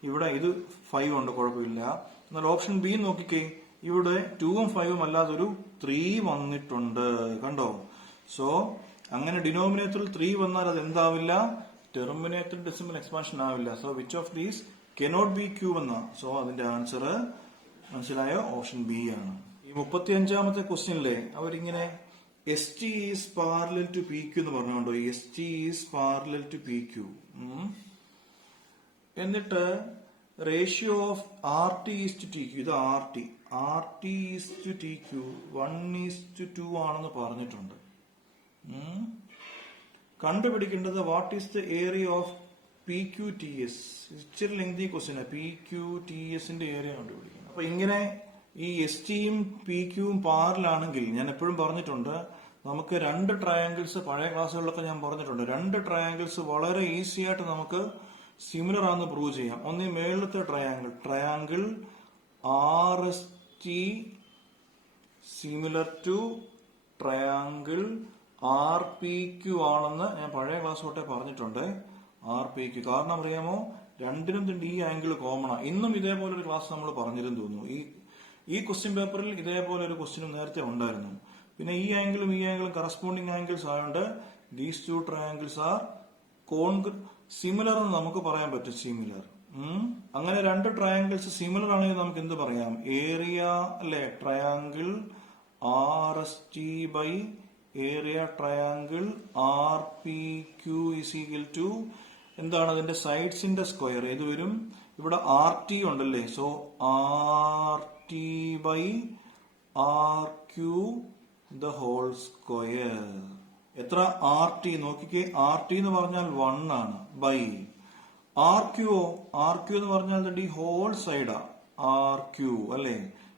ഇവിടെ ഇത് 5 ഉണ്ട്, കുഴപ്പമില്ല. എന്നാൽ ഓപ്ഷൻ ബി നോക്കിക്കേ, ഇവിടെ 2ഉം 5ഉം അല്ലാതൊരു 3 വന്നിട്ടുണ്ട്. കണ്ടോ? സോ അങ്ങനെ ഡിനോമിനേറ്ററിൽ 3 വന്നാൽ അത് എന്താവില്ല? ടെർമിനേറ്റർ ഡെസിമൽ എക്സ്പാൻഷൻ ആവില്ല. So which of these cannot be Q എന്ന. സോ അതിന്റെ ആൻസർ മനസ്സിലായോ? ഓപ്ഷൻ ബി ആണ്. ഈ 35ാമത്തെ ക്വസ്റ്റ്യനിലെ അവരിങ്ങനെ ST is parallel to PQ എന്ന് പറഞ്ഞുകൊണ്ടോ. ST is parallel to PQ. എന്നിട്ട് ratio of RT is to TQ. ഇത് RT ഈസ് ടു TQ 1:2 ആണെന്ന് പറഞ്ഞിട്ടുണ്ട്. കണ്ടുപിടിക്കേണ്ടത് what is the area of PQTS. ഇച്ചിരി ലെങ്തി ക്വസ്റ്റ്യൻ. PQTSന്റെ ഏരിയ കണ്ടുപിടിക്കണം. അപ്പൊ ഇങ്ങനെ ഈ STയും PQവും പാരലാണെങ്കിൽ ഞാൻ എപ്പോഴും പറഞ്ഞിട്ടുണ്ട്, നമുക്ക് 2 ട്രയാങ്കിൾസ് പഴയ ക്ലാസ്സുകളിലൊക്കെ ഞാൻ പറഞ്ഞിട്ടുണ്ട്. 2 ട്രയാങ്കിൾസ് വളരെ ഈസി ആയിട്ട് നമുക്ക് സിമിലർ ആണെന്ന് പ്രൂവ് ചെയ്യാം. ഒന്ന് ഈ മേളത്തെ triangle RST similar to triangle RPQ ആണെന്ന് ഞാൻ പഴയ ക്ലാസ് തൊട്ടേ പറഞ്ഞിട്ടുണ്ട്. RPQ കാരണം അറിയാമോ, രണ്ടിനും ഈ ആംഗിൾ കോമൺ ആണ്. ഇന്നും ഇതേപോലെ ഒരു ക്ലാസ് നമ്മൾ പറഞ്ഞിരുന്നു തോന്നുന്നു. ഈ ക്വസ്റ്റ്യൻ പേപ്പറിൽ ഇതേപോലെ ഒരു ക്വസ്റ്റ്യനും നേരത്തെ ഉണ്ടായിരുന്നു. പിന്നെ ഈ ആംഗിളും കറസ്പോണ്ടിങ് ആംഗിൾസ് ആയതുകൊണ്ട് ദീസ് 2 ട്രയാങ്കിൾസ് ആർ സിമിലർ എന്ന് നമുക്ക് പറയാൻ പറ്റും. സിമിലർ. അങ്ങനെ 2 ട്രയാങ്കിൾസ് സിമിലർ ആണെങ്കിൽ നമുക്ക് എന്ത് പറയാം? ഏരിയ അല്ലെ triangle RST by area triangle RPQ is equal to എന്താണ്? അതിന്റെ സൈഡ്സിന്റെ സ്ക്വയർ ഏത് വരും? ഇവിടെ RT ഉണ്ടല്ലേ. So RT by RQ the whole square. എത്ര? RT നോക്കിക്കേ, RT എന്ന് പറഞ്ഞാൽ 1 ആണ്. ബൈ ആർ ക്യൂ എന്ന് പറഞ്ഞാൽ ഈ ഹോൾ സൈഡാ ആർ ക്യൂ അല്ലേ?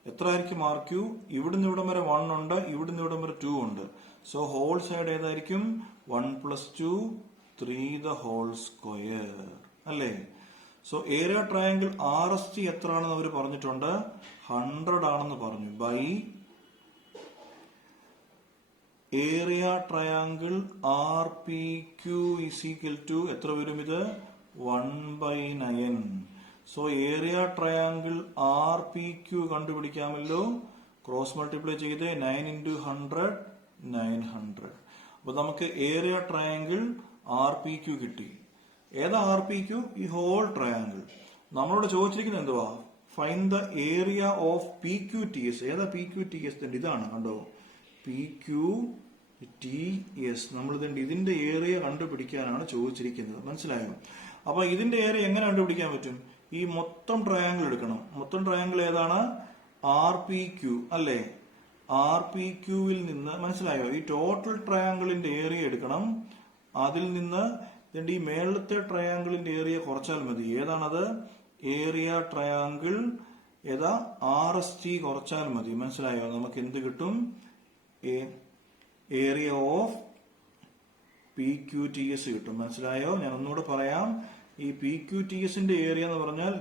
എത്ര ആയിരിക്കും ആർ ക്യൂ? ഇവിടുന്ന് ഇവിടം വരെ 1 ഉണ്ട്, ഇവിടുന്ന് ഇവിടം വരെ 2 ഉണ്ട്. സോ ഹോൾ സൈഡ് ഏതായിരിക്കും? 1 + 2 3 ദ ഹോൾ സ്ക്വയർ അല്ലേ? സോ ഏരിയ ട്രയാങ്കിൾ RST എത്രയാണെന്ന് അവർ പറഞ്ഞിട്ടുണ്ട്? 100 ആണെന്ന് പറഞ്ഞു. ബൈ ഏരിയ ട്രയാങ്കിൾ RPQ = എത്ര വരും ഇത്? 1/9. സോ ഏരിയ ട്രയാങ്കിൾ RPQ കണ്ടുപിടിക്കാമല്ലോ. ക്രോസ് മൾട്ടിപ്ലൈ ചെയ്ത് 9 × 100 900. അപ്പൊ നമുക്ക് ഏരിയ ട്രയാങ്കിൾ RPQ കിട്ടി. ഏതാ RPQ? ഈ ഹോൾ ട്രയാങ്കിൾ. നമ്മളോട് ചോദിച്ചിരിക്കുന്നത് എന്തുവാ? Find the area of PQTS. ഏതാ PQTS? ഇതാണ് കണ്ടോ, PQTS. നമ്മൾ ഇതിന്റെ ഏരിയ കണ്ടുപിടിക്കാനാണ് ചോദിച്ചിരിക്കുന്നത്. മനസ്സിലായോ? അപ്പൊ ഇതിന്റെ ഏരിയ എങ്ങനെ കണ്ടുപിടിക്കാൻ പറ്റും? ഈ മൊത്തം ട്രയാങ്കിൾ എടുക്കണം. മൊത്തം ട്രയാങ്കിൾ ഏതാണ്? RPQ അല്ലേ? RPQവിൽ നിന്ന് മനസ്സിലായോ? ഈ ടോട്ടൽ ട്രയാങ്കിളിന്റെ ഏരിയ എടുക്കണം. അതിൽ നിന്ന് ഈ മേളത്തെ ട്രയാങ്കിളിന്റെ ഏരിയ കുറച്ചാൽ മതി. ഏതാണത്? ഏരിയ ട്രയാങ്കിൾ ഏതാ? RST കുറച്ചാൽ മതി. മനസ്സിലായോ? നമുക്ക് എന്ത് കിട്ടും? ഏരിയ ഓഫ് PQTS കിട്ടും. മനസ്സിലായോ? ഞാൻ ഒന്നുകൂടെ പറയാം. ഈ PQTSന്റെ ഏരിയ എന്ന് പറഞ്ഞാൽ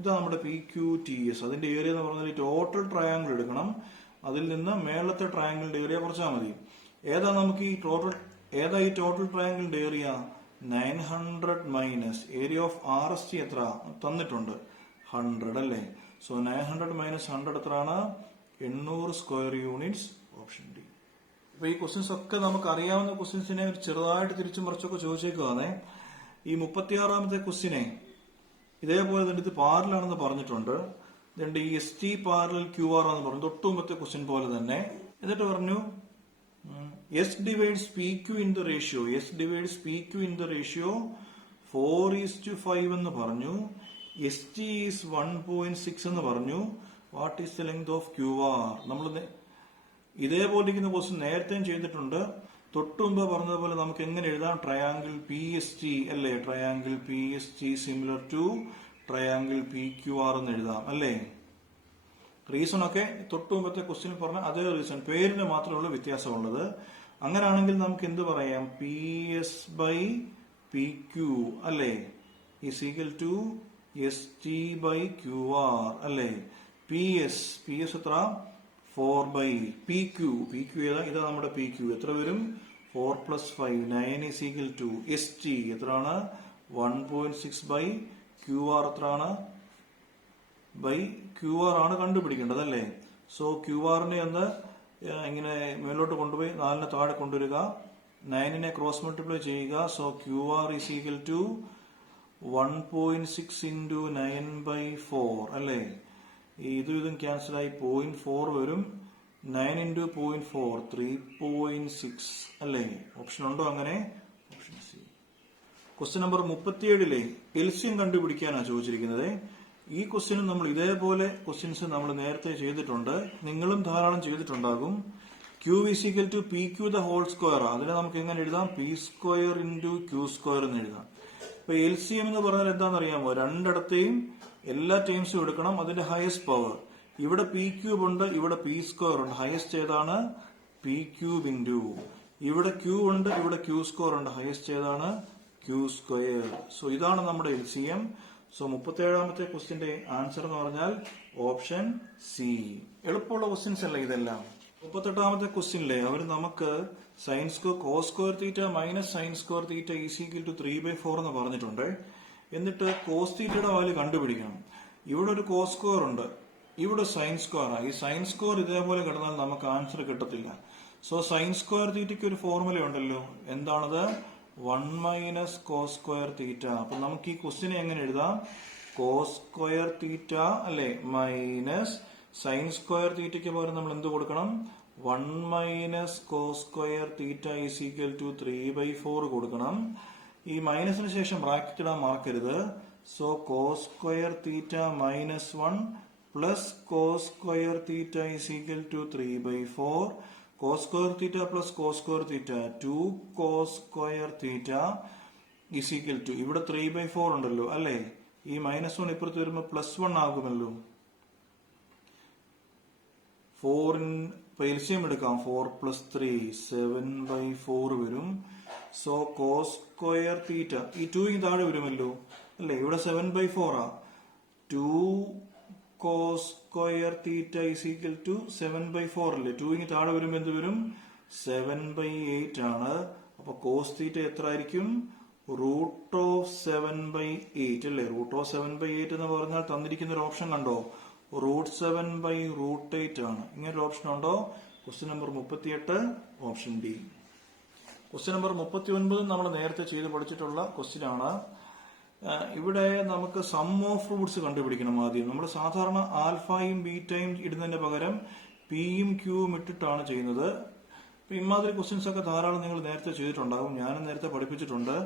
ഇതാ നമ്മുടെ PQTS. അതിന്റെ ഏരിയ എന്ന് പറഞ്ഞാൽ ഈ ടോട്ടൽ ട്രയാങ്കിൾ എടുക്കണം. അതിൽ നിന്ന് മേളത്തെ ട്രയാങ്കിളിന്റെ ഏരിയ കുറച്ചാൽ മതി. ഏതാ നമുക്ക് ഈ ടോട്ടൽ ട്രയാങ്കിളിന്റെ area? 900 minus area of RST എത്ര തന്നിട്ടുണ്ട്? 100 അല്ലേ? സോ 900 - 100 എത്രയാണ്? 800 സ്ക്വയർ യൂണിറ്റ്സ്. Option D. അപ്പൊ ഈ ക്വസ്റ്റ്യൻസ് ഒക്കെ നമുക്ക് അറിയാവുന്ന ക്വസ്റ്റ്യൻസിനെ ചെറുതായിട്ട് തിരിച്ചും മറിച്ചൊക്കെ ചോദിച്ചേക്കുവാണേ. ഈ 36ാമത്തെ ക്വസ്റ്റ്യനെ ഇതേപോലെ തന്നെ ഇത് പാരലാണെന്ന് പറഞ്ഞിട്ടുണ്ട്. ഇതിന്റെ ഈ ST പാരലൽ QR ആണെന്ന് പറഞ്ഞു, തൊട്ടു മുമ്പത്തെ ക്വസ്റ്റ്യൻ പോലെ തന്നെ. എന്നിട്ട് പറഞ്ഞു S divides PQ in the ratio. S divides PQ in the ratio 4:5 എന്ന് പറഞ്ഞു. ST is 1.6 എന്ന് പറഞ്ഞു. What is the length of QR? നമ്മൾ ഇതേപോലെ ഇരിക്കുന്ന ക്വസ്റ്റ്യൻ നേരത്തെയും ചെയ്തിട്ടുണ്ട്. തൊട്ടു മുമ്പ് പറഞ്ഞതുപോലെ നമുക്ക് എങ്ങനെ എഴുതാം? ട്രയാങ്കിൾ PST അല്ലേ? Triangle PST similar to triangle PQR എന്ന് എഴുതാം അല്ലേ? റീസൺ ഒക്കെ തൊട്ടു മുമ്പത്തെ ക്വസ്റ്റ്യൻ പറഞ്ഞ അതേ റീസൺ, പേരിന് മാത്രമേ ഉള്ളൂ വ്യത്യാസമുള്ളത്. അങ്ങനെയാണെങ്കിൽ നമുക്ക് എന്ത് പറയാം? PS/PQ അല്ലേ = ST/QR അല്ലേ? PS എത്ര? 4/PQ. PQ ഏതാ? ഇതാ നമ്മുടെ PQ. എത്ര വരും? 4 + 5 9 = ST എത്രയാണ്? 1.6/QR എത്രയാണ്? QR ആണ് കണ്ടുപിടിക്കേണ്ടത് അല്ലേ? സോ QRനെ ഒന്ന് ഇങ്ങനെ മേലോട്ട് കൊണ്ടുപോയി 4നെ താഴെ കൊണ്ടുവരിക, 9നെ ക്രോസ് മൾട്ടിപ്ലൈ ചെയ്യുക. സോ QR = 1.6 × 9/4 അല്ലേ? ഇതും ക്യാൻസൽ ആയി 0.4 വരും. 9 × 0.4 3.6 അല്ലേ? ഓപ്ഷൻ ഉണ്ടോ അങ്ങനെ? Option C. Question number 37 LCM കണ്ടുപിടിക്കാനാണ് ചോദിച്ചിരിക്കുന്നത്. ഈ ക്വസ്റ്റ്യനും നമ്മൾ ഇതേപോലെ ക്വസ്റ്റ്യൻസ് നമ്മൾ നേരത്തെ ചെയ്തിട്ടുണ്ട്. നിങ്ങളും ധാരാളം ചെയ്തിട്ടുണ്ടാകും. Q = PQ the whole square. അതിനെ നമുക്ക് എങ്ങനെ എഴുതാം? P² × Q² എന്ന് എഴുതാം. ഇപ്പൊ LCM എന്ന് പറഞ്ഞാൽ എന്താണെന്നറിയാമോ? രണ്ടിടത്തെയും എല്ലാ ടേംസും എടുക്കണം. അതിന്റെ ഹയസ്റ്റ് പവർ. ഇവിടെ P³ ഉണ്ട്, ഇവിടെ P² ഉണ്ട്. ഹയസ്റ്റ് ഏതാണ്? P³ × ഇവിടെ Q ഉണ്ട്, ഇവിടെ Q² ഉണ്ട്. ഹയസ്റ്റ് ഏതാണ്? Q². സോ ഇതാണ് നമ്മുടെ LCM. സോ 37ാമത്തെ ക്വസ്റ്റ്യന്റെ ആൻസർ എന്ന് പറഞ്ഞാൽ ഓപ്ഷൻ സി. എളുപ്പമുള്ള ക്വസ്റ്റ്യൻസ് അല്ലേ ഇതെല്ലാം? 38ാമത്തെ ക്വസ്റ്റ്യനിലെ അവർ നമുക്ക് cos² θ - sin² θ = 3/4 എന്ന് പറഞ്ഞിട്ടുണ്ട്. എന്നിട്ട് cos θയുടെ വാല്യൂ കണ്ടുപിടിക്കണം. ഇവിടെ ഒരു cos² ഉണ്ട്, ഇവിടെ sin². ഈ sin² ഇതേപോലെ കിടന്നാൽ നമുക്ക് ആൻസർ കിട്ടത്തില്ല. സോ sin² θയ്ക്ക് ഒരു ഫോർമുല ഉണ്ടല്ലോ. എന്താണത്? 1 - cos² θ. അപ്പൊ നമുക്ക് ഈ ക്വസ്റ്റ്യനെ എങ്ങനെ എഴുതാം? cos² θ അല്ലെ മൈനസ് sin² θയ്ക്ക് പകരം നമ്മൾ എന്ത് കൊടുക്കണം? 1 - cos² θ = 3/4 കൊടുക്കണം. ഈ മൈനസിന് ശേഷം ബ്രാക്കറ്റ് ഇടാൻ മറക്കരുത്. So cos² θ - 1 plus cos² θ = 3/4. cos² θ plus cos² θ 2 cos² θ. Is equal to ഇവിടെ 3/4 ഉണ്ടല്ലോ അല്ലേ, ഈ -1 ഇപ്പുറത്ത് വരുമ്പോൾ +1 ആകുമല്ലോ. 4 എൽസിയം എടുക്കാം, 4 + 3 7/4 വരും. സോ കോസ് സ്ക്വയർ തീറ്റ ഈ 2 താഴെ വരുമല്ലോ അല്ലേ, ഇവിടെ 7/4 ആ. 2 cos square theta is equal to 7/4 അല്ലേ. 2 താഴെ വരുമ്പോൾ എന്ത് വരും, 7/8 ആണ്. അപ്പൊ കോസ് തീറ്റ എത്ര ആയിരിക്കും, √7/8 അല്ലേ. √7/8 എന്ന് പറഞ്ഞാൽ തന്നിരിക്കുന്ന ഒരു ഓപ്ഷൻ കണ്ടോ, √7/8 ആണ്. ഇങ്ങനൊരു ഓപ്ഷൻ ഉണ്ടോ? Question number 38 option D. Question number 39 നമ്മൾ നേരത്തെ ചെയ്ത് പഠിച്ചിട്ടുള്ള ക്വസ്റ്റ്യൻ ആണ്. ഇവിടെ നമുക്ക് സം ഓഫ് റൂട്ട്സ് കണ്ടുപിടിക്കണം ആദ്യം. നമ്മൾ സാധാരണ ആൽഫയും ബീറ്റയും ഇടുന്നതിന് പകരം പിയും ക്യൂവും ഇട്ടിട്ടാണ് ചെയ്യുന്നത്. ഇമാതിരി ക്വസ്റ്റ്യൻസ് ഒക്കെ ധാരാളം നിങ്ങൾ നേരത്തെ ചെയ്തിട്ടുണ്ടാകും, ഞാനും നേരത്തെ പഠിപ്പിച്ചിട്ടുണ്ട്.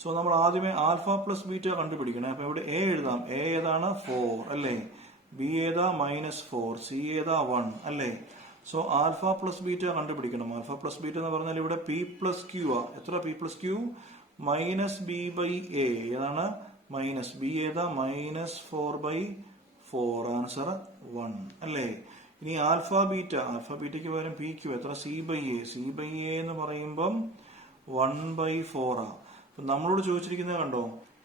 സോ നമ്മൾ ആദ്യമേ ആൽഫ പ്ലസ് ബീറ്റ കണ്ടുപിടിക്കണം. അപ്പൊ ഇവിടെ എ എഴുതാം. എ ഏതാണ്, 4 അല്ലേ. ബി ഏതാ, -4. സി ഏതാ, 1 അല്ലേ. സോ ആൽഫ പ്ലസ് ബീറ്റ കണ്ടുപിടിക്കണം. ആൽഫ പ്ലസ് ബീറ്റ എന്ന് പറഞ്ഞാൽ ഇവിടെ പി പ്ലസ് ക്യൂ ആ. എത്ര പി പ്ലസ് ക്യൂ, -b/a ഏതാണ്, മൈനസ് ബി ഏതാ, -4/4. ആൻസർ 1 അല്ലേ. ഇനി ആൽഫ ബീറ്റയ്ക്ക് പകരം പി ക്യൂ എത്ര, c/a എന്ന് പറയുമ്പം 1/4 ആ. അപ്പൊ നമ്മളോട് ചോദിച്ചിരിക്കുന്നത് കണ്ടോ,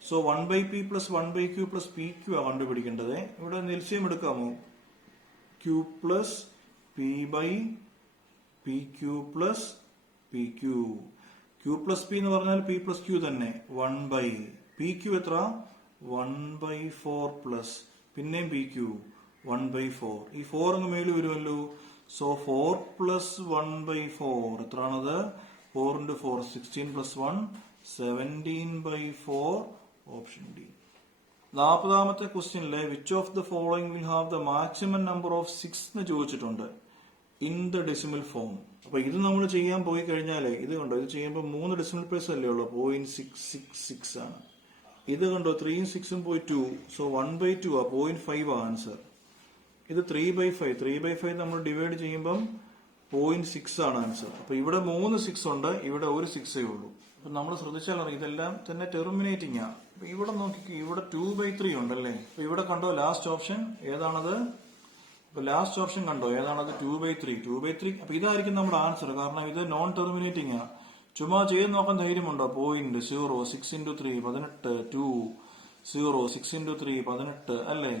സോ 1/p + 1/q + pq ആ കണ്ടുപിടിക്കേണ്ടത്. ഇവിടെ LCM എടുക്കാമോ, q + p/pq + pq. q + p എന്ന് പറഞ്ഞാൽ p + q തന്നെ, 1/ pq എത്ര, 1/4 പിന്നെയും pq 1/4. ഈ 4 അങ്ങ് മേളിൽ വരുമല്ലോ. സോ 4 + 1/4 എത്രയാണത്, 4 × 4 16 + 1 17/4 ഓപ്ഷൻ ഡി. 40ാമത്തെ ക്വസ്റ്റ്യനിലെ which of the following will have the maximum number of 6 എന്ന് ചോദിച്ചിട്ടുണ്ട് ഇൻ ദ ഡെസിമൽ ഫോം. അപ്പൊ ഇത് നമ്മൾ ചെയ്യാൻ പോയി കഴിഞ്ഞാലേ ഇത് കണ്ടോ, ഇത് ചെയ്യുമ്പോൾ 3 ഡെസിമൽ പ്ലേസ് അല്ലേ ഉള്ളൂ, 0.666 ആണ്. ഇത് കണ്ടോ 3ഉം 6ഉം പോയി 2, സോ 1/2 ആ, 0.5 ആ ആൻസർ. ഇത് 3/5 നമ്മൾ ഡിവൈഡ് ചെയ്യുമ്പം 0.6 ആണ് ആൻസർ. അപ്പൊ ഇവിടെ 3 6 ഉണ്ട്, ഇവിടെ ഒരു 6 ഉള്ളൂ. അപ്പൊ നമ്മൾ ശ്രദ്ധിച്ചാൽ ഇതെല്ലാം തന്നെ ടെർമിനേറ്റിംഗ് ആ. അപ്പൊ ഇവിടെ നോക്കിക്കോ, ഇവിടെ 2/3 ഉണ്ടല്ലേ. അപ്പൊ ഇവിടെ കണ്ടോ ലാസ്റ്റ് ഓപ്ഷൻ ഏതാണത്, അപ്പൊ ലാസ്റ്റ് ഓപ്ഷൻ കണ്ടോ ഏതാണത്, 2/3. അപ്പൊ ഇതായിരിക്കും നമ്മുടെ ആൻസർ, കാരണം ഇത് നോൺ ടെർമിനേറ്റിംഗ് ആ. ചുമ്മാ ചെയ്ത് നോക്കാൻ ധൈര്യമുണ്ടോ, 0 6 × 3 18 2 0 6 × 3 18 അല്ലേ.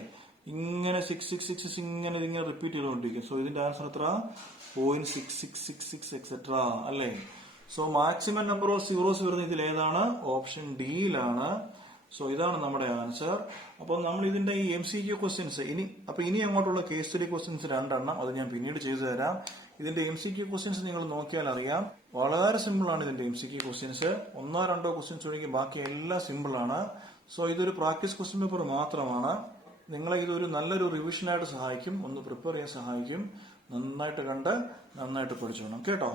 ഇങ്ങനെ 6 ഇങ്ങനെ റിപ്പീറ്റ് ചെയ്തുകൊണ്ടിരിക്കും. സോ ഇതിന്റെ ആൻസർ എത്ര, 0.6666 എക്സെട്ര അല്ലേ. So maximum number of zeros വരുന്ന ഇതിൽ ഏതാണ്, ഓപ്ഷൻ ഡിയിലാണ്. സോ ഇതാണ് നമ്മുടെ ആൻസർ. അപ്പോൾ നമ്മൾ ഇതിന്റെ ഈ MCQ ക്വസ്റ്റ്യൻസ് ഇനി അങ്ങോട്ടുള്ള കേസ് സ്റ്റഡി ക്വസ്റ്റ്യൻസ് 2 എണ്ണം അത് ഞാൻ പിന്നീട് ചെയ്തു തരാം. ഇതിന്റെ MCQ ക്വസ്റ്റ്യൻസ് നിങ്ങൾ നോക്കിയാൽ അറിയാം, വളരെ സിമ്പിൾ ആണ് ഇതിന്റെ MCQ ക്വസ്റ്റ്യൻസ്. 1-2 ക്വസ്റ്റ്യൻസ് ഒഴികെ ബാക്കി എല്ലാം സിമ്പിൾ ആണ്. സോ ഇതൊരു പ്രാക്ടീസ് ക്വസ്റ്റ്യൻ പേപ്പർ മാത്രമാണ്. നിങ്ങളെ ഇതൊരു നല്ലൊരു റിവിഷനായിട്ട് സഹായിക്കും, ഒന്ന് പ്രിപ്പയർ ചെയ്യാൻ സഹായിക്കും. നന്നായിട്ട് കണ്ട് നന്നായിട്ട് പഠിച്ചോണം കേട്ടോ.